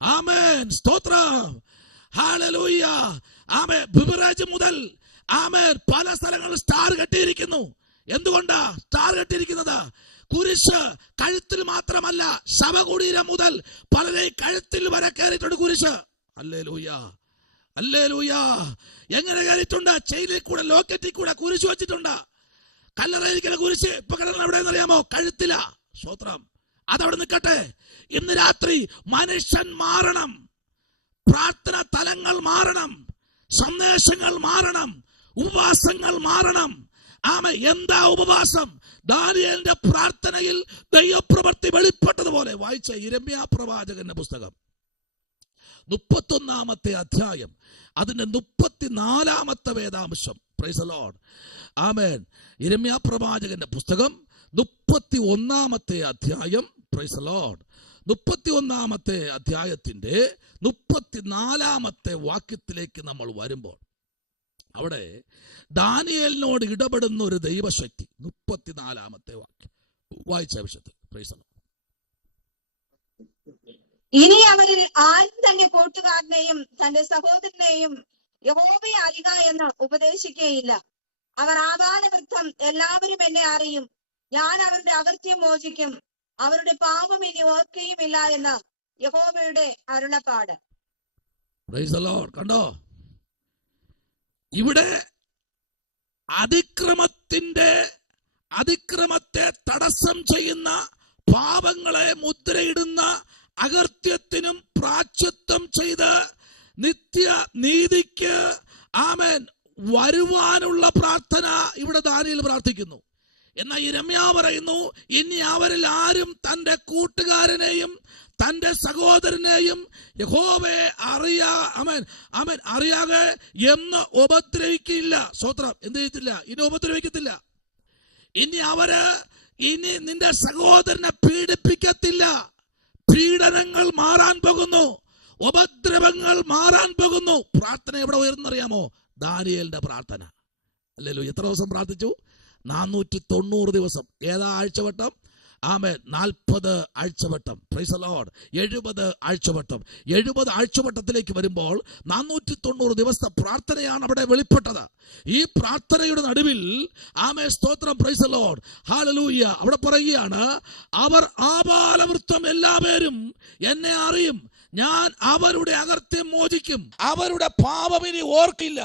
ആമേൻ. സ്തോത്രം. ഹല്ലേലൂയ. ആമേൻ. ബിബിരാജ് മുതൽ ആമേൻ പല സ്ഥലങ്ങളിൽ സ്റ്റാർ കെട്ടിയിരിക്കുന്നു. എന്തുകൊണ്ടാ സ്റ്റാർ കെട്ടിയിരിക്കുന്നത്? കുരിശ് കഴുത്തിൽ മാത്രമല്ല, ശവകുടീരം മുതൽ പലരെയും കഴുത്തിൽ വരെ കയറിയിട്ടുണ്ട് കുരിശ്. Hallelujah, hallelujah. എങ്ങനെ കയറിയിട്ടുണ്ട്? ചെയിനിൽ കൂടെ, ലോക്കറ്റിൽ കൂടെ കുരിശ് വെച്ചിട്ടുണ്ട്. കല്ലറയിരിക്കുന്ന കുരിശ് ഇപ്പൊ കിടന്ന എവിടെയെന്ന് അറിയാമോ? കഴുത്തില. സ്തോത്രം. അതവിടെ നിൽക്കട്ടെ. ഇന്ന് രാത്രി മനുഷ്യൻ മാറണം. പ്രാർത്ഥന തലങ്ങൾ മാറണം. സന്ദേശങ്ങൾ മാറണം. ഉപവാസങ്ങൾ മാറണം. എന്താ ഉപവാസം? ദാനിയേലിന്റെ പ്രാർത്ഥനയിൽ ദൈവപ്രവൃത്തി വെളിപ്പെട്ടതുപോലെ. വായിച്ച യിരെമ്യാ പ്രവാചകന്റെ പുസ്തകം 31 അധ്യായം, അതിന്റെ 34 വേദാംശം. Praise the Lord. ആമേൻ. യിരെമ്യാ പ്രവാചകന്റെ പുസ്തകം 31 അധ്യായം. Price the Lord. 31 അധ്യായത്തിന്റെ 34 വാക്യത്തിലേക്ക് നമ്മൾ വരുമ്പോൾ അവിടെ ദാനിയേലിനോട് ഇടപെടുന്ന ഒരു ദൈവശക്തി. 34 വാക്യം വായിച്ച വിഷയത്തിൽ. Price the Lord. ഇനി അവരിൽ ആരും തന്റെ കൂട്ടുകാരനെയും തന്റെ സഹോദരനെയും യഹോവയെ അറിയുക എന്ന് ഉപദേശിക്കുകയില്ല. അവർ ആബാലവൃദ്ധം എല്ലാവരും എന്നെ അറിയും. ഞാൻ അവരുടെ അകൃത്യം മോചിക്കും. അവരുടെ പാപം ഇനി ഓർക്കുകയുമില്ല എന്ന് യഹോവയുടെ അരുളപ്പാട്. Price the Lord. കണ്ടോ, ഇവിടെ അതിക്രമത്തെ തടസ്സം ചെയ്യുന്ന, പാപങ്ങളെ മുദ്രയിടുന്ന, അകൃത്യത്തിനും പ്രായശ്ചിത്തം ചെയ്ത് നിത്യ നീതിക്ക് ആമേൻ വരുവാനുള്ള പ്രാർത്ഥന ഇവിടെ ദാനിയേൽ പ്രാർത്ഥിക്കുന്നു. എന്നാൽ യിരെമ്യാ പറയുന്നു, ഇനി അവരിൽ ആരും തന്റെ കൂട്ടുകാരനെയും തന്റെ സഹോദരനെയും യഹോവയെ അറിയാതെ എന്ന് ഉപദ്രവിക്കില്ല. സ്തോത്രം. എന്ത് ചെയ്യത്തില്ല? ഇനി ഉപദ്രവിക്കത്തില്ല. ഇനി നിന്റെ സഹോദരനെ പീഡിപ്പിക്കത്തില്ല. പീഡനങ്ങൾ മാറാൻ പോകുന്നു. ഉപദ്രവങ്ങൾ മാറാൻ പോകുന്നു. പ്രാർത്ഥന എവിടെ ഉയർന്നറിയാമോ? ദാനിയേലിന്റെ പ്രാർത്ഥന. അല്ലല്ലോ. എത്ര ദിവസം പ്രാർത്ഥിച്ചു? 490 ദിവസം. ഏതാ ആഴ്ചവട്ടം? ആമേൻ. 40 ആഴ്ചവട്ടം. Praise the Lord. 70 ആഴ്ചവട്ടം. 70 ആഴ്ചവട്ടത്തിലേക്ക് വരുമ്പോൾ 490 ദിവസത്തെ പ്രാർത്ഥനയാണ് അവിടെ വെളിപ്പെട്ടത്. ഈ പ്രാർത്ഥനയുടെ നടുവിൽ ആമേൻ, സ്തോത്രം, പ്രൈസ് ദി ലോർഡ്, ഹല്ലേലൂയ, അവിടെ പറയുകയാണ്, അവർ ആബാലവൃത്തം എല്ലാവരും എന്നെ അറിയും. ഞാൻ അവരുടെ അകൃത്യം മോചിക്കും. അവരുടെ പാപം ഇനി ഓർക്കില്ല.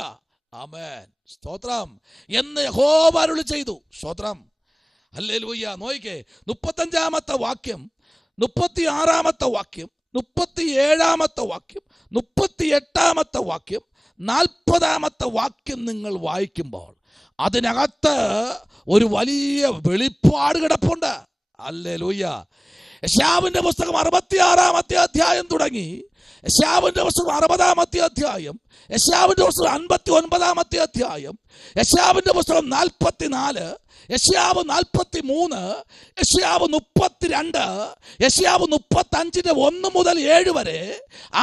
ആമേൻ. സ്തോത്രം എന്ന് യഹോവ അരുളി ചെയ്തു. സ്തോത്രം. ഹല്ലേലൂയ. നോക്കിക്കേ, 35 വാക്യം, 36 വാക്യം, 37 വാക്യം, 38 വാക്യം, 40 വാക്യം നിങ്ങൾ വായിക്കുമ്പോൾ അതിനകത്ത് ഒരു വലിയ വെളിപ്പാട് കിടപ്പുണ്ട്. ഹല്ലേലൂയ. യെശയ്യാവിന്റെ പുസ്തകം 66 അധ്യായം തുടങ്ങി, യെശയ്യാവിന്റെ പുസ്തകം 60 അധ്യായം, യെശയ്യാവിന്റെ പുസ്തകം 59 അധ്യായം, യെശയ്യാവിന്റെ പുസ്തകം 44, യെശയ്യാവ് 43, യെശയ്യാവ് 32, യെശയ്യാവ് 35 1 മുതൽ 7 വരെ.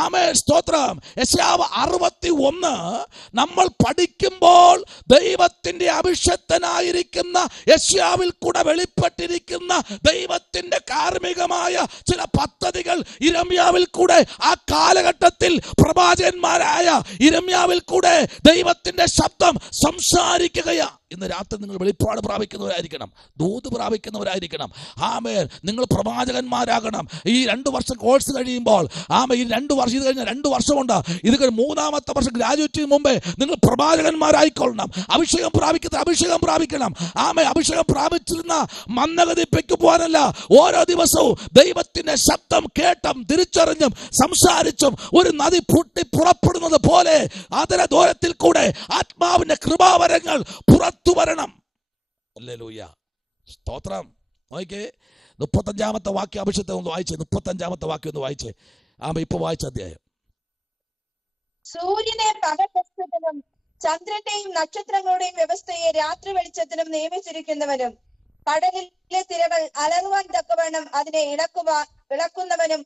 ആമേൻ. സ്തോത്രം. യെശയ്യാവ് 61 നമ്മൾ പഠിക്കുമ്പോൾ ദൈവത്തിന്റെ അഭിഷക്തനായിരിക്കുന്ന യെശയ്യാവിൽ കൂടെ വെളിപ്പെട്ടിരിക്കുന്ന ദൈവത്തിന്റെ കാർമികമായ ചില പദ്ധതികൾ യിരെമ്യാവിൽ കൂടെ ആ കാലഘട്ടത്തിൽ പ്രവാചകന്മാരായ യിരെമ്യാവിൽ കൂടെ ദൈവത്തിന്റെ ശബ്ദം സംസാരിക്കുകയാ. ഇന്ന് രാത്രി നിങ്ങൾ വെളിപ്പാട് പ്രാപിക്കുന്നവരായിരിക്കണം, ദൂത് പ്രാപിക്കുന്നവരായിരിക്കണം. ആമേൻ. നിങ്ങൾ പ്രവാചകന്മാരാകണം. ഈ 2 വർഷം കോഴ്സ് കഴിയുമ്പോൾ ഈ 2 വർഷം, ഇത് കഴിഞ്ഞ 2 വർഷമുണ്ട്, ഇത് കഴിഞ്ഞ് 3-ാമത്തെ വർഷം ഗ്രാജുവേറ്റിന് മുമ്പേ നിങ്ങൾ പ്രവാചകന്മാരായിക്കൊള്ളണം. അഭിഷേകം പ്രാപിക്കണം. അഭിഷേകം പ്രാപിച്ചിരുന്ന മന്ദഗതിപ്പിക്കുവാനല്ല, ഓരോ ദിവസവും ദൈവത്തിന്റെ ശബ്ദം കേട്ടും തിരിച്ചറിഞ്ഞും സംസാരിച്ചും ഒരു നദി പൊട്ടി പുറപ്പെടുന്നത് പോലെ അതര ദൂരത്തിൽ കൂടെ ആത്മാവിന്റെ കൃപാവരങ്ങൾ പുറത്തു വരണം. ഹല്ലേലൂയ. സ്തോത്രം. നോക്കിക്കേ, 35 വാക്യം അഭിഷേകത്തെ ഒന്ന് വായിച്ചേ. 35 വാക്യം ഒന്ന് വായിച്ചേ. ഇപ്പൊ വായിച്ച അധ്യായം. സൂര്യനെ പകൽ വെളിച്ചത്തിനും ചന്ദ്രന്റെയും നക്ഷത്രങ്ങളുടെയും വ്യവസ്ഥയെ രാത്രി വെളിച്ചത്തിനും നിയമിച്ചിരിക്കുന്നവനും കടലിലെ തിരകൾ അലറുവാൻ തക്കവണ്ണം അതിനെ ഇളക്കുന്നവനും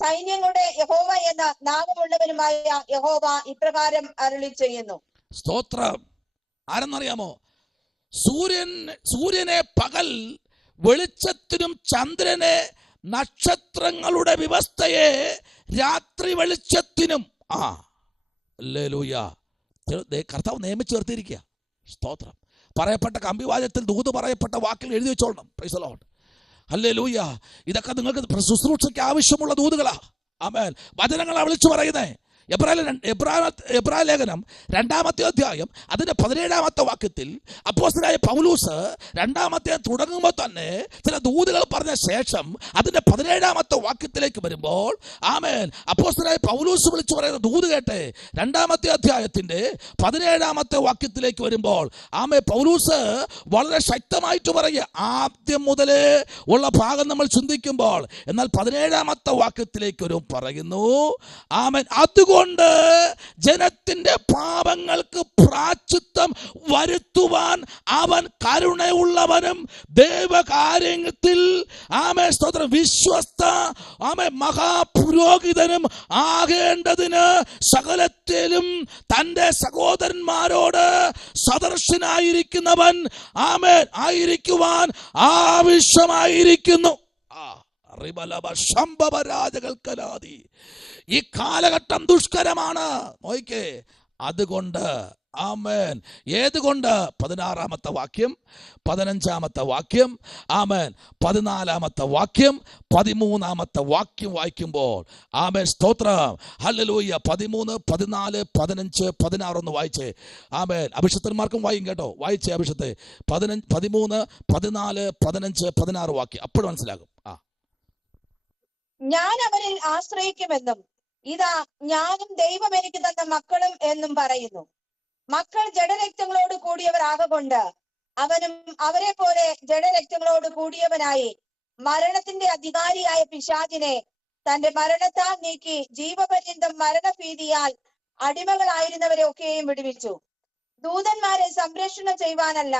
സൈന്യങ്ങളുടെ യഹോവ എന്ന നാമമുള്ളവനുമായ യഹോവ ഇപ്രകാരം അരുളി ചെയ്യുന്നു. സ്തോത്രം. ആരെന്നറിയാമോ? സൂര്യനെ പകൽ വെളിച്ചത്തിനും ചന്ദ്രനെ നക്ഷത്രങ്ങളുടെ വ്യവസ്ഥയെ രാത്രി വെളിച്ചത്തിനും ഹല്ലേലൂയ കർത്താവ് നിയമിച്ചു നിർത്തിയിരിക്കുക. സ്തോത്രം. പറയപ്പെട്ട കമ്പിവാചത്തിൽ ദൂത് പറയപ്പെട്ട വാക്കിൽ എഴുതി വെച്ചോളണം. Praise the Lord. ഹല്ലേലൂയ. ഇതൊക്കെ നിങ്ങൾക്ക് ശുശ്രൂഷയ്ക്ക് ആവശ്യമുള്ള ദൂതുകളാ. ആമേൻ. വചനങ്ങളാ വിളിച്ചു പറയുന്നേ. എബ്രായ ലേഖനം 2-ാമത്തെ അധ്യായം അതിന്റെ 17-ാമത്തെ വാക്യത്തിൽ അപ്പോസ്തലനായ പൗലോസ് 2-ാം അധ്യായം തുടങ്ങുമ്പോൾ തന്നെ ചില ദൂതുകൾ പറഞ്ഞ ശേഷം അതിന്റെ 17-ാമത്തെ വാക്യത്തിലേക്ക് വരുമ്പോൾ ആമേൻ അപ്പോസ്തലനായ പൗലോസ് വിളിച്ചു പറയുന്ന ദൂത് കേട്ടെ. 2-ാമത്തെ അധ്യായത്തിന്റെ 17-ാമത്തെ വാക്യത്തിലേക്ക് വരുമ്പോൾ പൗലോസ് വളരെ ശക്തമായിട്ട് പറയുക. ആദ്യം മുതലേ ഉള്ള ഭാഗം നമ്മൾ ചിന്തിക്കുമ്പോൾ എന്നാൽ 17-ാമത്തെ വാക്യത്തിലേക്ക് ഒരു പറയുന്നു. ആമേൻ. അതുകൊണ്ട് ജനത്തിന്റെ പാപങ്ങൾക്ക് പ്രായശ്ചിത്തം വരുത്തുവാൻ അവൻ കരുണയുള്ളവനും ദൈവകാര്യത്തിൽ സ്തോത്രം വിശ്വസ്ത മഹാപുരോഹിതനും ആകേണ്ടതിന് സകലത്തിലും തന്റെ സഹോദരന്മാരോട് സദർശനായിരിക്കുന്നവൻ ആയിരിക്കുവാൻ ആവശ്യമായിരിക്കുന്നു. ഈ കാലഘട്ടം ദുഷ്കരമാണ്. നോയിക്കേ. അതുകൊണ്ട് ആമേൻ. ഏതുകൊണ്ട്? 16-ാമത്തെ വാക്യം, 15-ാമത്തെ വാക്യം, ആമേൻ 14-ാമത്തെ വാക്യം, 13-ാമത്തെ വാക്യം വായിക്കുമ്പോൾ ആമേൻ സ്തോത്രം. ഹല്ലേലൂയ. 13, 14, 15, 16 ഒന്ന് വായിച്ചേ. ആമേൻ. അഭിഷക്തന്മാർക്കും വായിക്കും കേട്ടോ. വായിച്ചേ അഭിഷത്തെ. 13, 14, 15, 16 വാക്യം. അപ്പോഴും മനസ്സിലാകും. ഞാൻ അവരിൽ ആശ്രയിക്കുമെന്നും ഇതാ ഞാനും ദൈവം എനിക്ക് തന്ന മക്കളും എന്നും പറയുന്നു. മക്കൾ ജഡരക്തങ്ങളോട് കൂടിയവർ ആകൊണ്ട് അവനും അവരെ പോലെ ജഡരക്തങ്ങളോട് കൂടിയവനായി മരണത്തിന്റെ അധികാരിയായ പിശാചിനെ തന്റെ മരണത്താൽ നീക്കി ജീവപര്യന്തം മരണഭീതിയാൽ അടിമകളായിരുന്നവരെ ഒക്കെയും വിടുവിച്ചു. ദൂതന്മാരെ സംരക്ഷണം ചെയ്യുവാനല്ല,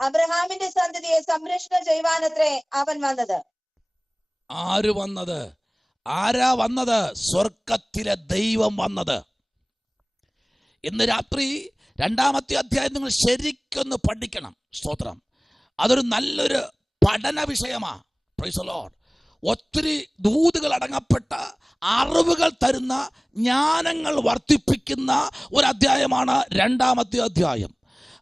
അബ്രഹാമിന്റെ സന്തതിയെ സംരക്ഷണം ചെയ്യുവാനത്രേ അവൻ വന്നത്. ആര് വന്നത്? ആരാ വന്നത്? സ്വർഗത്തിലെ ദൈവം വന്നത്. ഇന്ന് രാത്രി 2-ാമത്തെ അധ്യായം നിങ്ങൾ ശരിക്കൊന്ന് പഠിക്കണം. സ്തോത്രം. അതൊരു നല്ലൊരു പഠന വിഷയമാണ്. Price the Lord. ഒത്തിരി ദൂതുകൾ അടങ്ങപ്പെട്ട അറിവുകൾ തരുന്ന ജ്ഞാനങ്ങൾ വർദ്ധിപ്പിക്കുന്ന ഒരു അധ്യായമാണ് 2-ാമത്തെ അധ്യായം.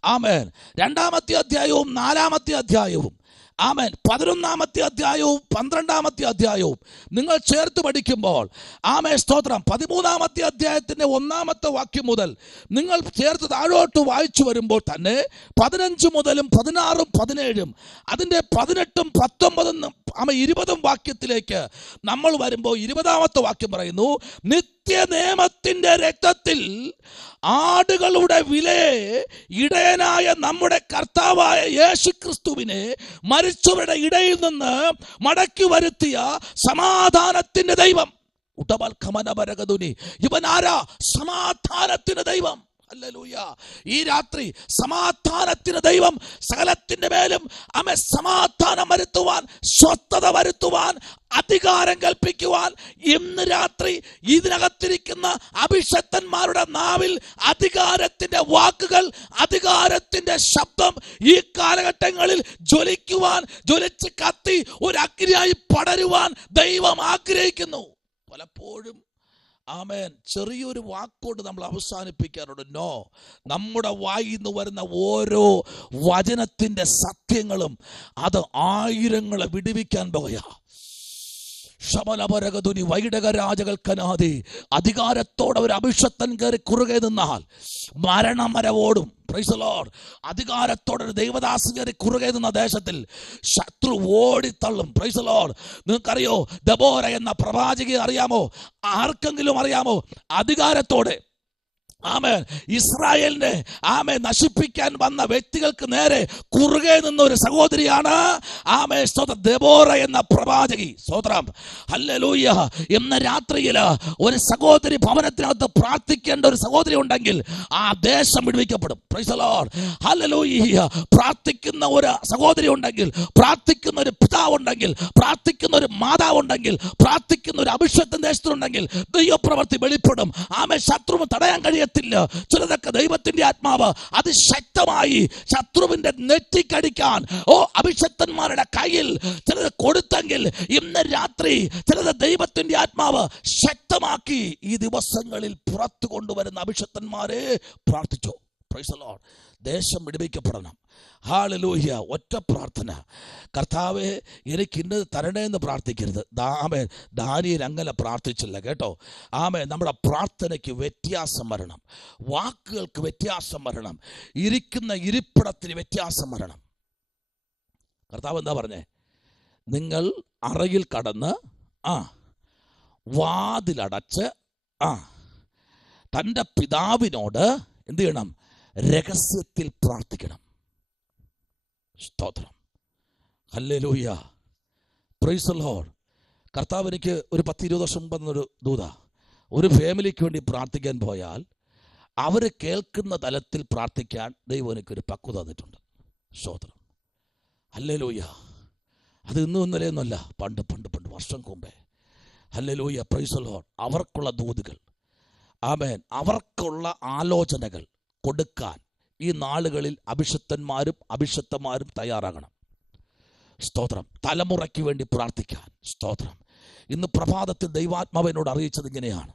ആമേൻ. 2-ാമത്തെ അധ്യായവും 4-ാമത്തെ അധ്യായവും ആമേൻ 11-ാമത്തെ അധ്യായവും 12-ാമത്തെ അധ്യായവും നിങ്ങൾ ചേർത്ത് പഠിക്കുമ്പോൾ ആമേൻ സ്തോത്രം 13-ാമത്തെ അധ്യായത്തിന്റെ 1-ാമത്തെ വാക്യം മുതൽ നിങ്ങൾ ചേർത്ത് താഴോട്ട് വായിച്ചു വരുമ്പോൾ തന്നെ 15 മുതലും 16ഉം 17ഉം അതിന്റെ 18ഉം 19ഉം 20ഉം വാക്യത്തിലേക്ക് നമ്മൾ വരുമ്പോൾ 20-ാമത്തെ വാക്യം പറയുന്നു, നിത്യനിയമത്തിന്റെ രക്തത്തിൽ ആടുകളുടെ വിലയെ ഇടയനായ നമ്മുടെ കർത്താവായ യേശുക്രിസ്തുവിനെ മരിച്ചവരുടെ ഇടയിൽ നിന്ന് മടക്കി വരുത്തിയ സമാധാനത്തിന്റെ ദൈവം. ഇവൻ ആരാ? സമാധാനത്തിന്റെ ദൈവം. ഹല്ലേലൂയ. ഈ രാത്രി സമാധാനത്തിന് ദൈവം സകലത്തിന്റെ മേലും സമാധാനം വരുത്തുവാൻ, സ്വസ്ഥത വരുത്തുവാൻ, അധികാരം കൽപ്പിക്കുവാൻ ഇന്ന് രാത്രി ഇതിനകത്തിരിക്കുന്ന അഭിഷക്തന്മാരുടെ നാവിൽ അധികാരത്തിന്റെ വാക്കുകൾ, അധികാരത്തിന്റെ ശബ്ദം ഈ കാലഘട്ടങ്ങളിൽ ജ്വലിച്ച് കത്തി ഒരു അഗ്നിയായി പടരുവാൻ ദൈവം ആഗ്രഹിക്കുന്നു. പലപ്പോഴും ആമേൻ ചെറിയൊരു വാക്കോട് നമ്മൾ അവസാനിപ്പിക്കാറുണ്ട്. നോ, നമ്മുടെ വായിൽ നിന്ന് വരുന്ന ഓരോ വചനത്തിന്റെ സത്യങ്ങളും അത് ആയിരങ്ങളെ വിടുവിക്കാൻ പോയാ. ശമലപരകതുനി വൈഡകരാജകൾക്കനാദി അധികാരത്തോടെ ഒരു അഭിഷക്തൻ കയറി കുറുകെ നിന്നാൽ മരണം വരെ ഓടും. Praise the Lord. അധികാരത്തോടെ ഒരു ദൈവദാസൻ കയറി കുറുകെ നിന്ന ദേശത്തിൽ ശത്രു ഓടിത്തള്ളും. Price the Lord. നിങ്ങൾക്കറിയോ ദെബോര എന്ന പ്രവാചകയെ അറിയാമോ? ആർക്കെങ്കിലും അറിയാമോ? അധികാരത്തോടെ ആമേൻ. ഇസ്രായേലിനെ നശിപ്പിക്കാൻ വന്ന വ്യക്തികൾക്ക് നേരെ കുറുകെ നിന്ന ഒരു സഹോദരിയാണ് സ്തോത്രം ദെബോറ എന്ന പ്രവാചകി. സ്തോത്രം, ഹല്ലേലൂയ. ഇന്ന് രാത്രിയിൽ ഒരു സഹോദരി ഭവനത്തിനകത്ത് പ്രാർത്ഥിക്കേണ്ട ഒരു സഹോദരി ഉണ്ടെങ്കിൽ ആ ദേശം വിടുവിക്കപ്പെടും. പ്രൈസ് ദി ലോർഡ്, ഹല്ലേലൂയ. പ്രാർത്ഥിക്കുന്ന ഒരു സഹോദരി ഉണ്ടെങ്കിൽ, പ്രാർത്ഥിക്കുന്ന ഒരു പിതാവ് ഉണ്ടെങ്കിൽ, പ്രാർത്ഥിക്കുന്ന ഒരു മാതാവ് ഉണ്ടെങ്കിൽ, പ്രാർത്ഥിക്കുന്ന ഒരു അഭിഷേകം ദേശത്തുണ്ടെങ്കിൽ ദൈവപ്രവൃത്തി വെളിപ്പെടും. ശത്രുവിന് തടയാൻ കഴിയത്തില്ല. ചിലതൊക്കെ ദൈവത്തിന്റെ ആത്മാവ് അതിശക്തമായി ശത്രുവിന്റെ നെറ്റിക്കടിക്കാൻ അഭിഷക്തന്മാരുടെ കയ്യിൽ ചിലത് കൊടുത്തെങ്കിൽ ഇന്ന് രാത്രി ചിലത് ദൈവത്തിന്റെ ആത്മാവ് ശക്തമാക്കി ഈ ദിവസങ്ങളിൽ പുറത്തു കൊണ്ടുവരുന്ന അഭിഷക്തന്മാരെ പ്രാർത്ഥിച്ചു. Price the Lord. ദേശം വിടുവിക്കപ്പെടണം. ഹല്ലേലൂയ. ഒറ്റ പ്രാർത്ഥന, കർത്താവേ എനിക്ക് ഇന്നത് തരണേ എന്ന് പ്രാർത്ഥിക്കരുത്. ദാനിയേൽ അങ്ങനെ പ്രാർത്ഥിച്ചില്ല കേട്ടോ. നമ്മുടെ പ്രാർത്ഥനയ്ക്ക് വ്യത്യാസം വരണം, വാക്കുകൾക്ക് വ്യത്യാസം വരണം, ഇരിക്കുന്ന ഇരിപ്പിടത്തിന് വ്യത്യാസം വരണം. കർത്താവ് എന്താ പറഞ്ഞേ? നിങ്ങൾ അറയിൽ കടന്ന് വാതിലടച്ച് തൻ്റെ പിതാവിനോട് എന്ത് ചെയ്യണം? രഹസ്യത്തിൽ പ്രാർത്ഥിക്കണം. സ്തോത്രം, ഹല്ലേലൂയ, പ്രൈസ് ദി ലോർഡ്. കർത്താവ് എനിക്ക് ഒരു 10-20 വർഷം മുമ്പ് തന്നൊരു ദൂത. ഒരു ഫാമിലിക്ക് വേണ്ടി പ്രാർത്ഥിക്കാൻ പോയാൽ അവർ കേൾക്കുന്ന തലത്തിൽ പ്രാർത്ഥിക്കാൻ ദൈവം എനിക്കൊരു പക്വത തന്നിട്ടുണ്ട്. സ്തോത്രം, ഹല്ലേലൂയ. അത് ഇന്നും ഇന്നലെയൊന്നുമല്ല, പണ്ട് പണ്ട് പണ്ട് വർഷം മുമ്പേ. Hallelujah, price the Lord. അവർക്കുള്ള ദൂതുകൾ, അവർക്കുള്ള ആലോചനകൾ കൊടുക്കാൻ ഈ നാളുകളിൽ അഭിഷക്തന്മാരും തയ്യാറാകണം. സ്തോത്രം, തലമുറയ്ക്ക് വേണ്ടി പ്രാർത്ഥിക്കാൻ. സ്തോത്രം. ഇന്ന് പ്രഭാതത്തിൽ ദൈവാത്മാവിനോട് അറിയിച്ചത് ഇങ്ങനെയാണ്: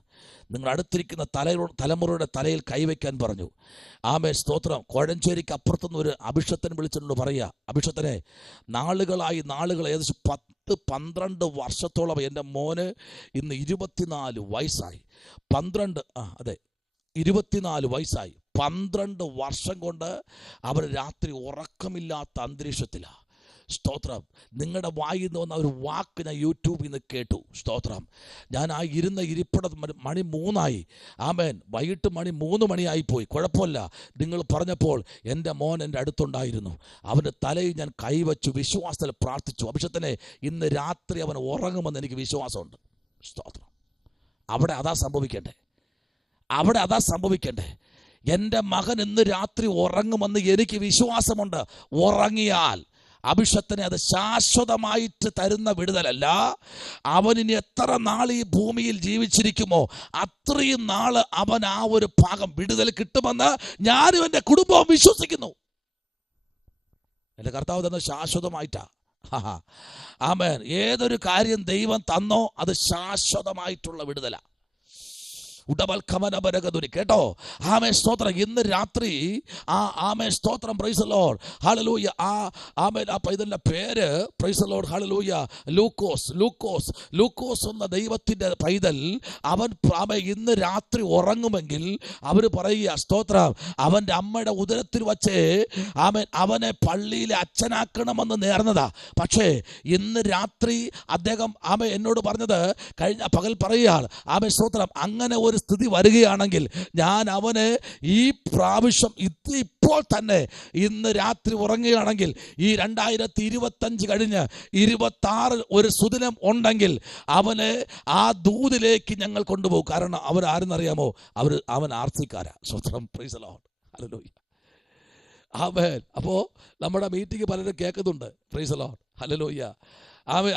നിങ്ങൾ അടുത്തിരിക്കുന്ന തലമുറയുടെ തലയിൽ കൈവയ്ക്കാൻ പറഞ്ഞു. സ്തോത്രം. കോഴഞ്ചേരിക്ക് അപ്പുറത്തുനിന്ന് ഒരു അഭിഷക്തൻ വിളിച്ചിട്ടുണ്ട്. പറയുക, അഭിഷക്തനെ, ഏകദേശം 10-12 വർഷത്തോളം എൻ്റെ മോന് ഇന്ന് 24 വയസ്സായി. 24 വയസ്സായി. 12 വർഷം കൊണ്ട് അവർ രാത്രി ഉറക്കമില്ലാത്ത അന്തരീക്ഷത്തിലാണ്. സ്തോത്രം. നിങ്ങളുടെ വായിൽ നിന്ന് വന്ന ഒരു വാക്ക് ഞാൻ യൂട്യൂബിൽ നിന്ന് കേട്ടു. സ്തോത്രം. ഞാൻ ആ ഇരിപ്പിടം മണി 3 വൈകിട്ട് 3 മണിയായിപ്പോയി. കുഴപ്പമില്ല, നിങ്ങൾ പറഞ്ഞപ്പോൾ എൻ്റെ മോൻ എൻ്റെ അടുത്തുണ്ടായിരുന്നു. അവൻ്റെ തലയിൽ ഞാൻ കൈവച്ചു, വിശ്വാസത്തിൽ പ്രാർത്ഥിച്ചു. അഭിഷക്തനെ, ഇന്ന് രാത്രി അവൻ ഉറങ്ങുമെന്ന് എനിക്ക് വിശ്വാസമുണ്ട്. സ്തോത്രം. അവിടെ അതാ സംഭവിക്കേണ്ടേ. എൻ്റെ മകൻ ഇന്ന് രാത്രി ഉറങ്ങുമെന്ന് എനിക്ക് വിശ്വാസമുണ്ട്. ഉറങ്ങിയാൽ അഭിഷക്തനെ അത് ശാശ്വതമായിട്ട് തരുന്ന വിടുതലല്ല. അവനിനി എത്ര നാൾ ഈ ഭൂമിയിൽ ജീവിച്ചിരിക്കുമോ അത്രയും നാള് അവൻ ആ ഒരു ഭാഗം വിടുതൽ കിട്ടുമെന്ന് ഞാനും എൻ്റെ കുടുംബവും വിശ്വസിക്കുന്നു. എൻ്റെ കർത്താവ് തന്ന ശാശ്വതമായിട്ടാ. ഏതൊരു കാര്യം ദൈവം തന്നോ അത് ശാശ്വതമായിട്ടുള്ള വിടുതല. ഉടവൽക്കമനപരകതുരി കേട്ടോ. സ്തോത്രം. ഇന്ന് രാത്രി സ്തോത്രം. Praise the Lord, hallelujah. ഇതിന്റെ പേര് പ്രൈസ് ദി ലോർഡ്, ഹല്ലേലൂയ, ലൂക്കോസ് എന്ന ദൈവത്തിന്റെ പൈതൽ. അവൻ ഇന്ന് രാത്രി ഉറങ്ങുമെങ്കിൽ അവർ പറയുക, സ്തോത്രം, അവന്റെ അമ്മയുടെ ഉദരത്തിൽ വച്ച് അവനെ പള്ളിയിലെ അച്ഛനാക്കണമെന്ന് നേർന്നതാ. പക്ഷേ ഇന്ന് രാത്രി അദ്ദേഹം എന്നോട് പറഞ്ഞത്, കഴിഞ്ഞ പകൽ പറയുകയാണ്, സ്തോത്രം, അങ്ങനെ ഒരു സ്ഥിതി വരികയാണെങ്കിൽ ഞാൻ അവന് ഈ പ്രാവശ്യം ഇപ്പോൾ തന്നെ ഇന്ന് രാത്രി ഉറങ്ങുകയാണെങ്കിൽ ഈ 2025 കഴിഞ്ഞ് 26 ഒരു സുദിനം ഉണ്ടെങ്കിൽ അവന് ആ ദൂതിലേക്ക് ഞങ്ങൾ കൊണ്ടുപോകും. കാരണം അവരാരെന്നറിയാമോ? അവൻ ആർസിക്കാരാ. സ്വത്രം. പ്രൈസ് ദി ലോർഡ്, ഹല്ലേലൂയ. അപ്പോൾ നമ്മുടെ മീറ്റിംഗ് പലരും കേൾക്കുന്നുണ്ട്. പ്രൈസ് ദി ലോർഡ്, ഹല്ലേലൂയ.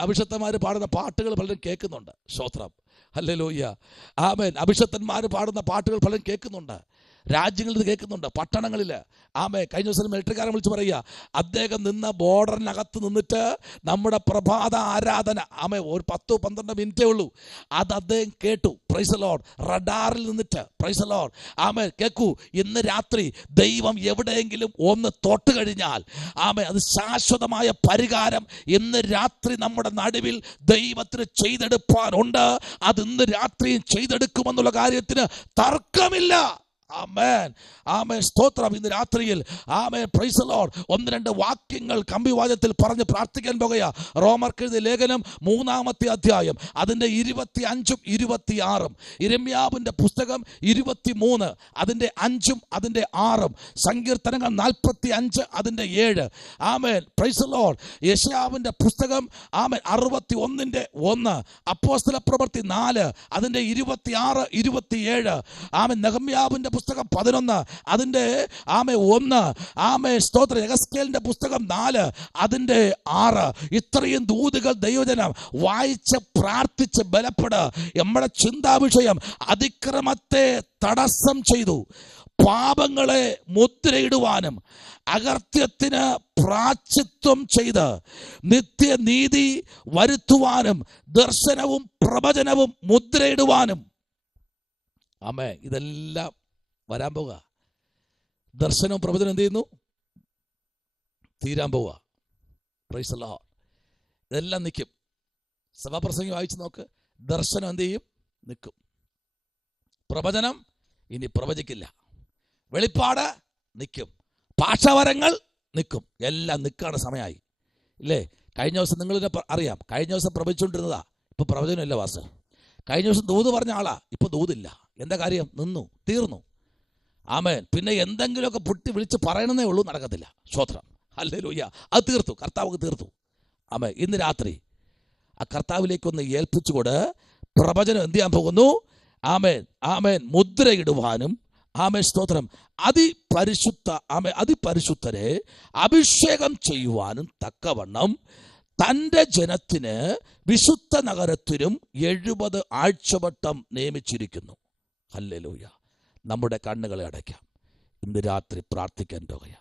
അഭിഷക്തന്മാർ പാടുന്ന പാട്ടുകൾ പലരും കേൾക്കുന്നുണ്ട്. സ്തോത്രം, ഹല്ലേലൂയ. അഭിഷക്തന്മാർ പാടുന്ന പാട്ടുകൾ പലരും കേൾക്കുന്നുണ്ട്. രാജ്യങ്ങളിൽ ഇത് കേൾക്കുന്നുണ്ട്, പട്ടണങ്ങളിൽ. കഴിഞ്ഞ ദിവസം മിലിറ്ററിക്കാരൻ വിളിച്ച് പറയുക, അദ്ദേഹം നിന്ന ബോർഡറിനകത്ത് നിന്നിട്ട് നമ്മുടെ പ്രഭാത ആരാധന ഒരു 10-12 മിനിറ്റേ ഉള്ളൂ, അത് അദ്ദേഹം കേട്ടു. Price the Lord. റഡാറിൽ നിന്നിട്ട്. Praise the Lord. കേൾക്കൂ, ഇന്ന് രാത്രി ദൈവം എവിടെയെങ്കിലും ഒന്ന് തൊട്ട് കഴിഞ്ഞാൽ അത് ശാശ്വതമായ പരിഹാരം ഇന്ന് രാത്രി നമ്മുടെ നടുവിൽ ദൈവത്തിന് ചെയ്തെടുപ്പാനുണ്ട്. അത് ഇന്ന് രാത്രിയും ചെയ്തെടുക്കുമെന്നുള്ള കാര്യത്തിന് തർക്കമില്ല. ആമേൻ, ആമേൻ, സ്തോത്രം. ഇന്ന് രാത്രിയിൽ ആമേൻ, പ്രൈസ് ദി ലോർഡ്, 1-2 വാക്യങ്ങൾ കമ്പിവാദ്യത്തിൽ പറഞ്ഞ് പ്രാർത്ഥിക്കാൻ പോകുക. റോമർക്കെഴുതിയ ലേഖനം 3-ാമത്തെ അധ്യായം അതിൻ്റെ 25-ഉം 26-ഉം, യിരെമ്യാവിൻ്റെ പുസ്തകം 23 അതിൻ്റെ 5-ഉം അതിൻ്റെ 6-ഉം, സങ്കീർത്തനങ്ങൾ 45 അതിൻ്റെ 7. ആമേൻ, പ്രൈസ് ദി ലോർഡ്. യെശയ്യാവിൻ്റെ പുസ്തകം ആമേൻ 61-ന്റെ 1, അപ്പോസ്തല പ്രവൃത്തി 4 അതിൻ്റെ 26, 27. ആമേൻ, നെഹമ്യാവിൻ്റെ പുസ്തകം 11 അതിൻ്റെ ആമേൻ 1. ആമേൻ, സ്തോത്രം. യെഹെസ്കേലിൻ്റെ പുസ്തകം 4 അതിൻ്റെ 6. ഇത്രയും ദൂതുകൾ ദൈവജനം വായിച്ച് പ്രാർത്ഥിച്ച് ബലപ്പെട്. നമ്മുടെ ചിന്താവിഷയം അതിക്രമത്തെ തടസ്സം ചെയ്തു, പാപങ്ങളെ മുദ്രയിടുവാനും അകൃത്യത്തിന് പ്രായശ്ചിത്തം ചെയ്ത് നിത്യനീതി വരുത്തുവാനും ദർശനവും പ്രവചനവും മുദ്രയിടുവാനും. ആമേൻ, ഇതെല്ലാം വരാൻ പോവുക. ദർശനവും പ്രവചനം എന്ത് ചെയ്യുന്നു? തീരാൻ പോവുക. Price the Lord. ഇതെല്ലാം നിൽക്കും. സഭാപ്രസംഗം വായിച്ച് നോക്ക്. ദർശനം എന്ത് ചെയ്യും? നിൽക്കും. പ്രവചനം ഇനി പ്രവചിക്കില്ല. വെളിപ്പാട് നിൽക്കും. ഭാഷാവരങ്ങൾ നിൽക്കും. എല്ലാം നിൽക്കാണ് സമയമായി ഇല്ലേ? കഴിഞ്ഞ ദിവസം നിങ്ങളിനെ അറിയാം. കഴിഞ്ഞ ദിവസം പ്രവചിച്ചുകൊണ്ടിരുന്നതാ, ഇപ്പം പ്രവചനമില്ല വാസ്. കഴിഞ്ഞ ദിവസം ദൂത് പറഞ്ഞ ആളാ, ഇപ്പം ദൂതില്ല. എന്താ കാര്യം? നിന്നു, തീർന്നു. ആമേൻ. പിന്നെ എന്തെങ്കിലുമൊക്കെ പൊട്ടി വിളിച്ച് പറയണമെന്നേ ഉള്ളൂ, നടക്കത്തില്ല. സ്തോത്രം, ഹല്ലേലൂയ. അത് തീർത്തു, കർത്താവ് തീർത്തു. ആമേൻ. ഇന്ന് രാത്രി ആ കർത്താവിലേക്കൊന്ന് ഏൽപ്പിച്ചുകൊണ്ട് പ്രവചനം എന്ത് ചെയ്യാൻ പോകുന്നു? ആമേൻ, ആമേൻ, മുദ്രയിടുവാനും. ആമേൻ, സ്തോത്രം. അതിപരിശുദ്ധരെ അഭിഷേകം ചെയ്യുവാനും തക്കവണ്ണം തൻ്റെ ജനത്തിന് വിശുദ്ധ നഗരത്തിനും 70 ആഴ്ചവട്ടം നിയമിച്ചിരിക്കുന്നു. ഹല്ലേലൂയ. നമ്മുടെ കണ്ണുകളെ അടയ്ക്കാം. ഇന്ന് രാത്രി പ്രാർത്ഥിക്കാൻ പോകുക.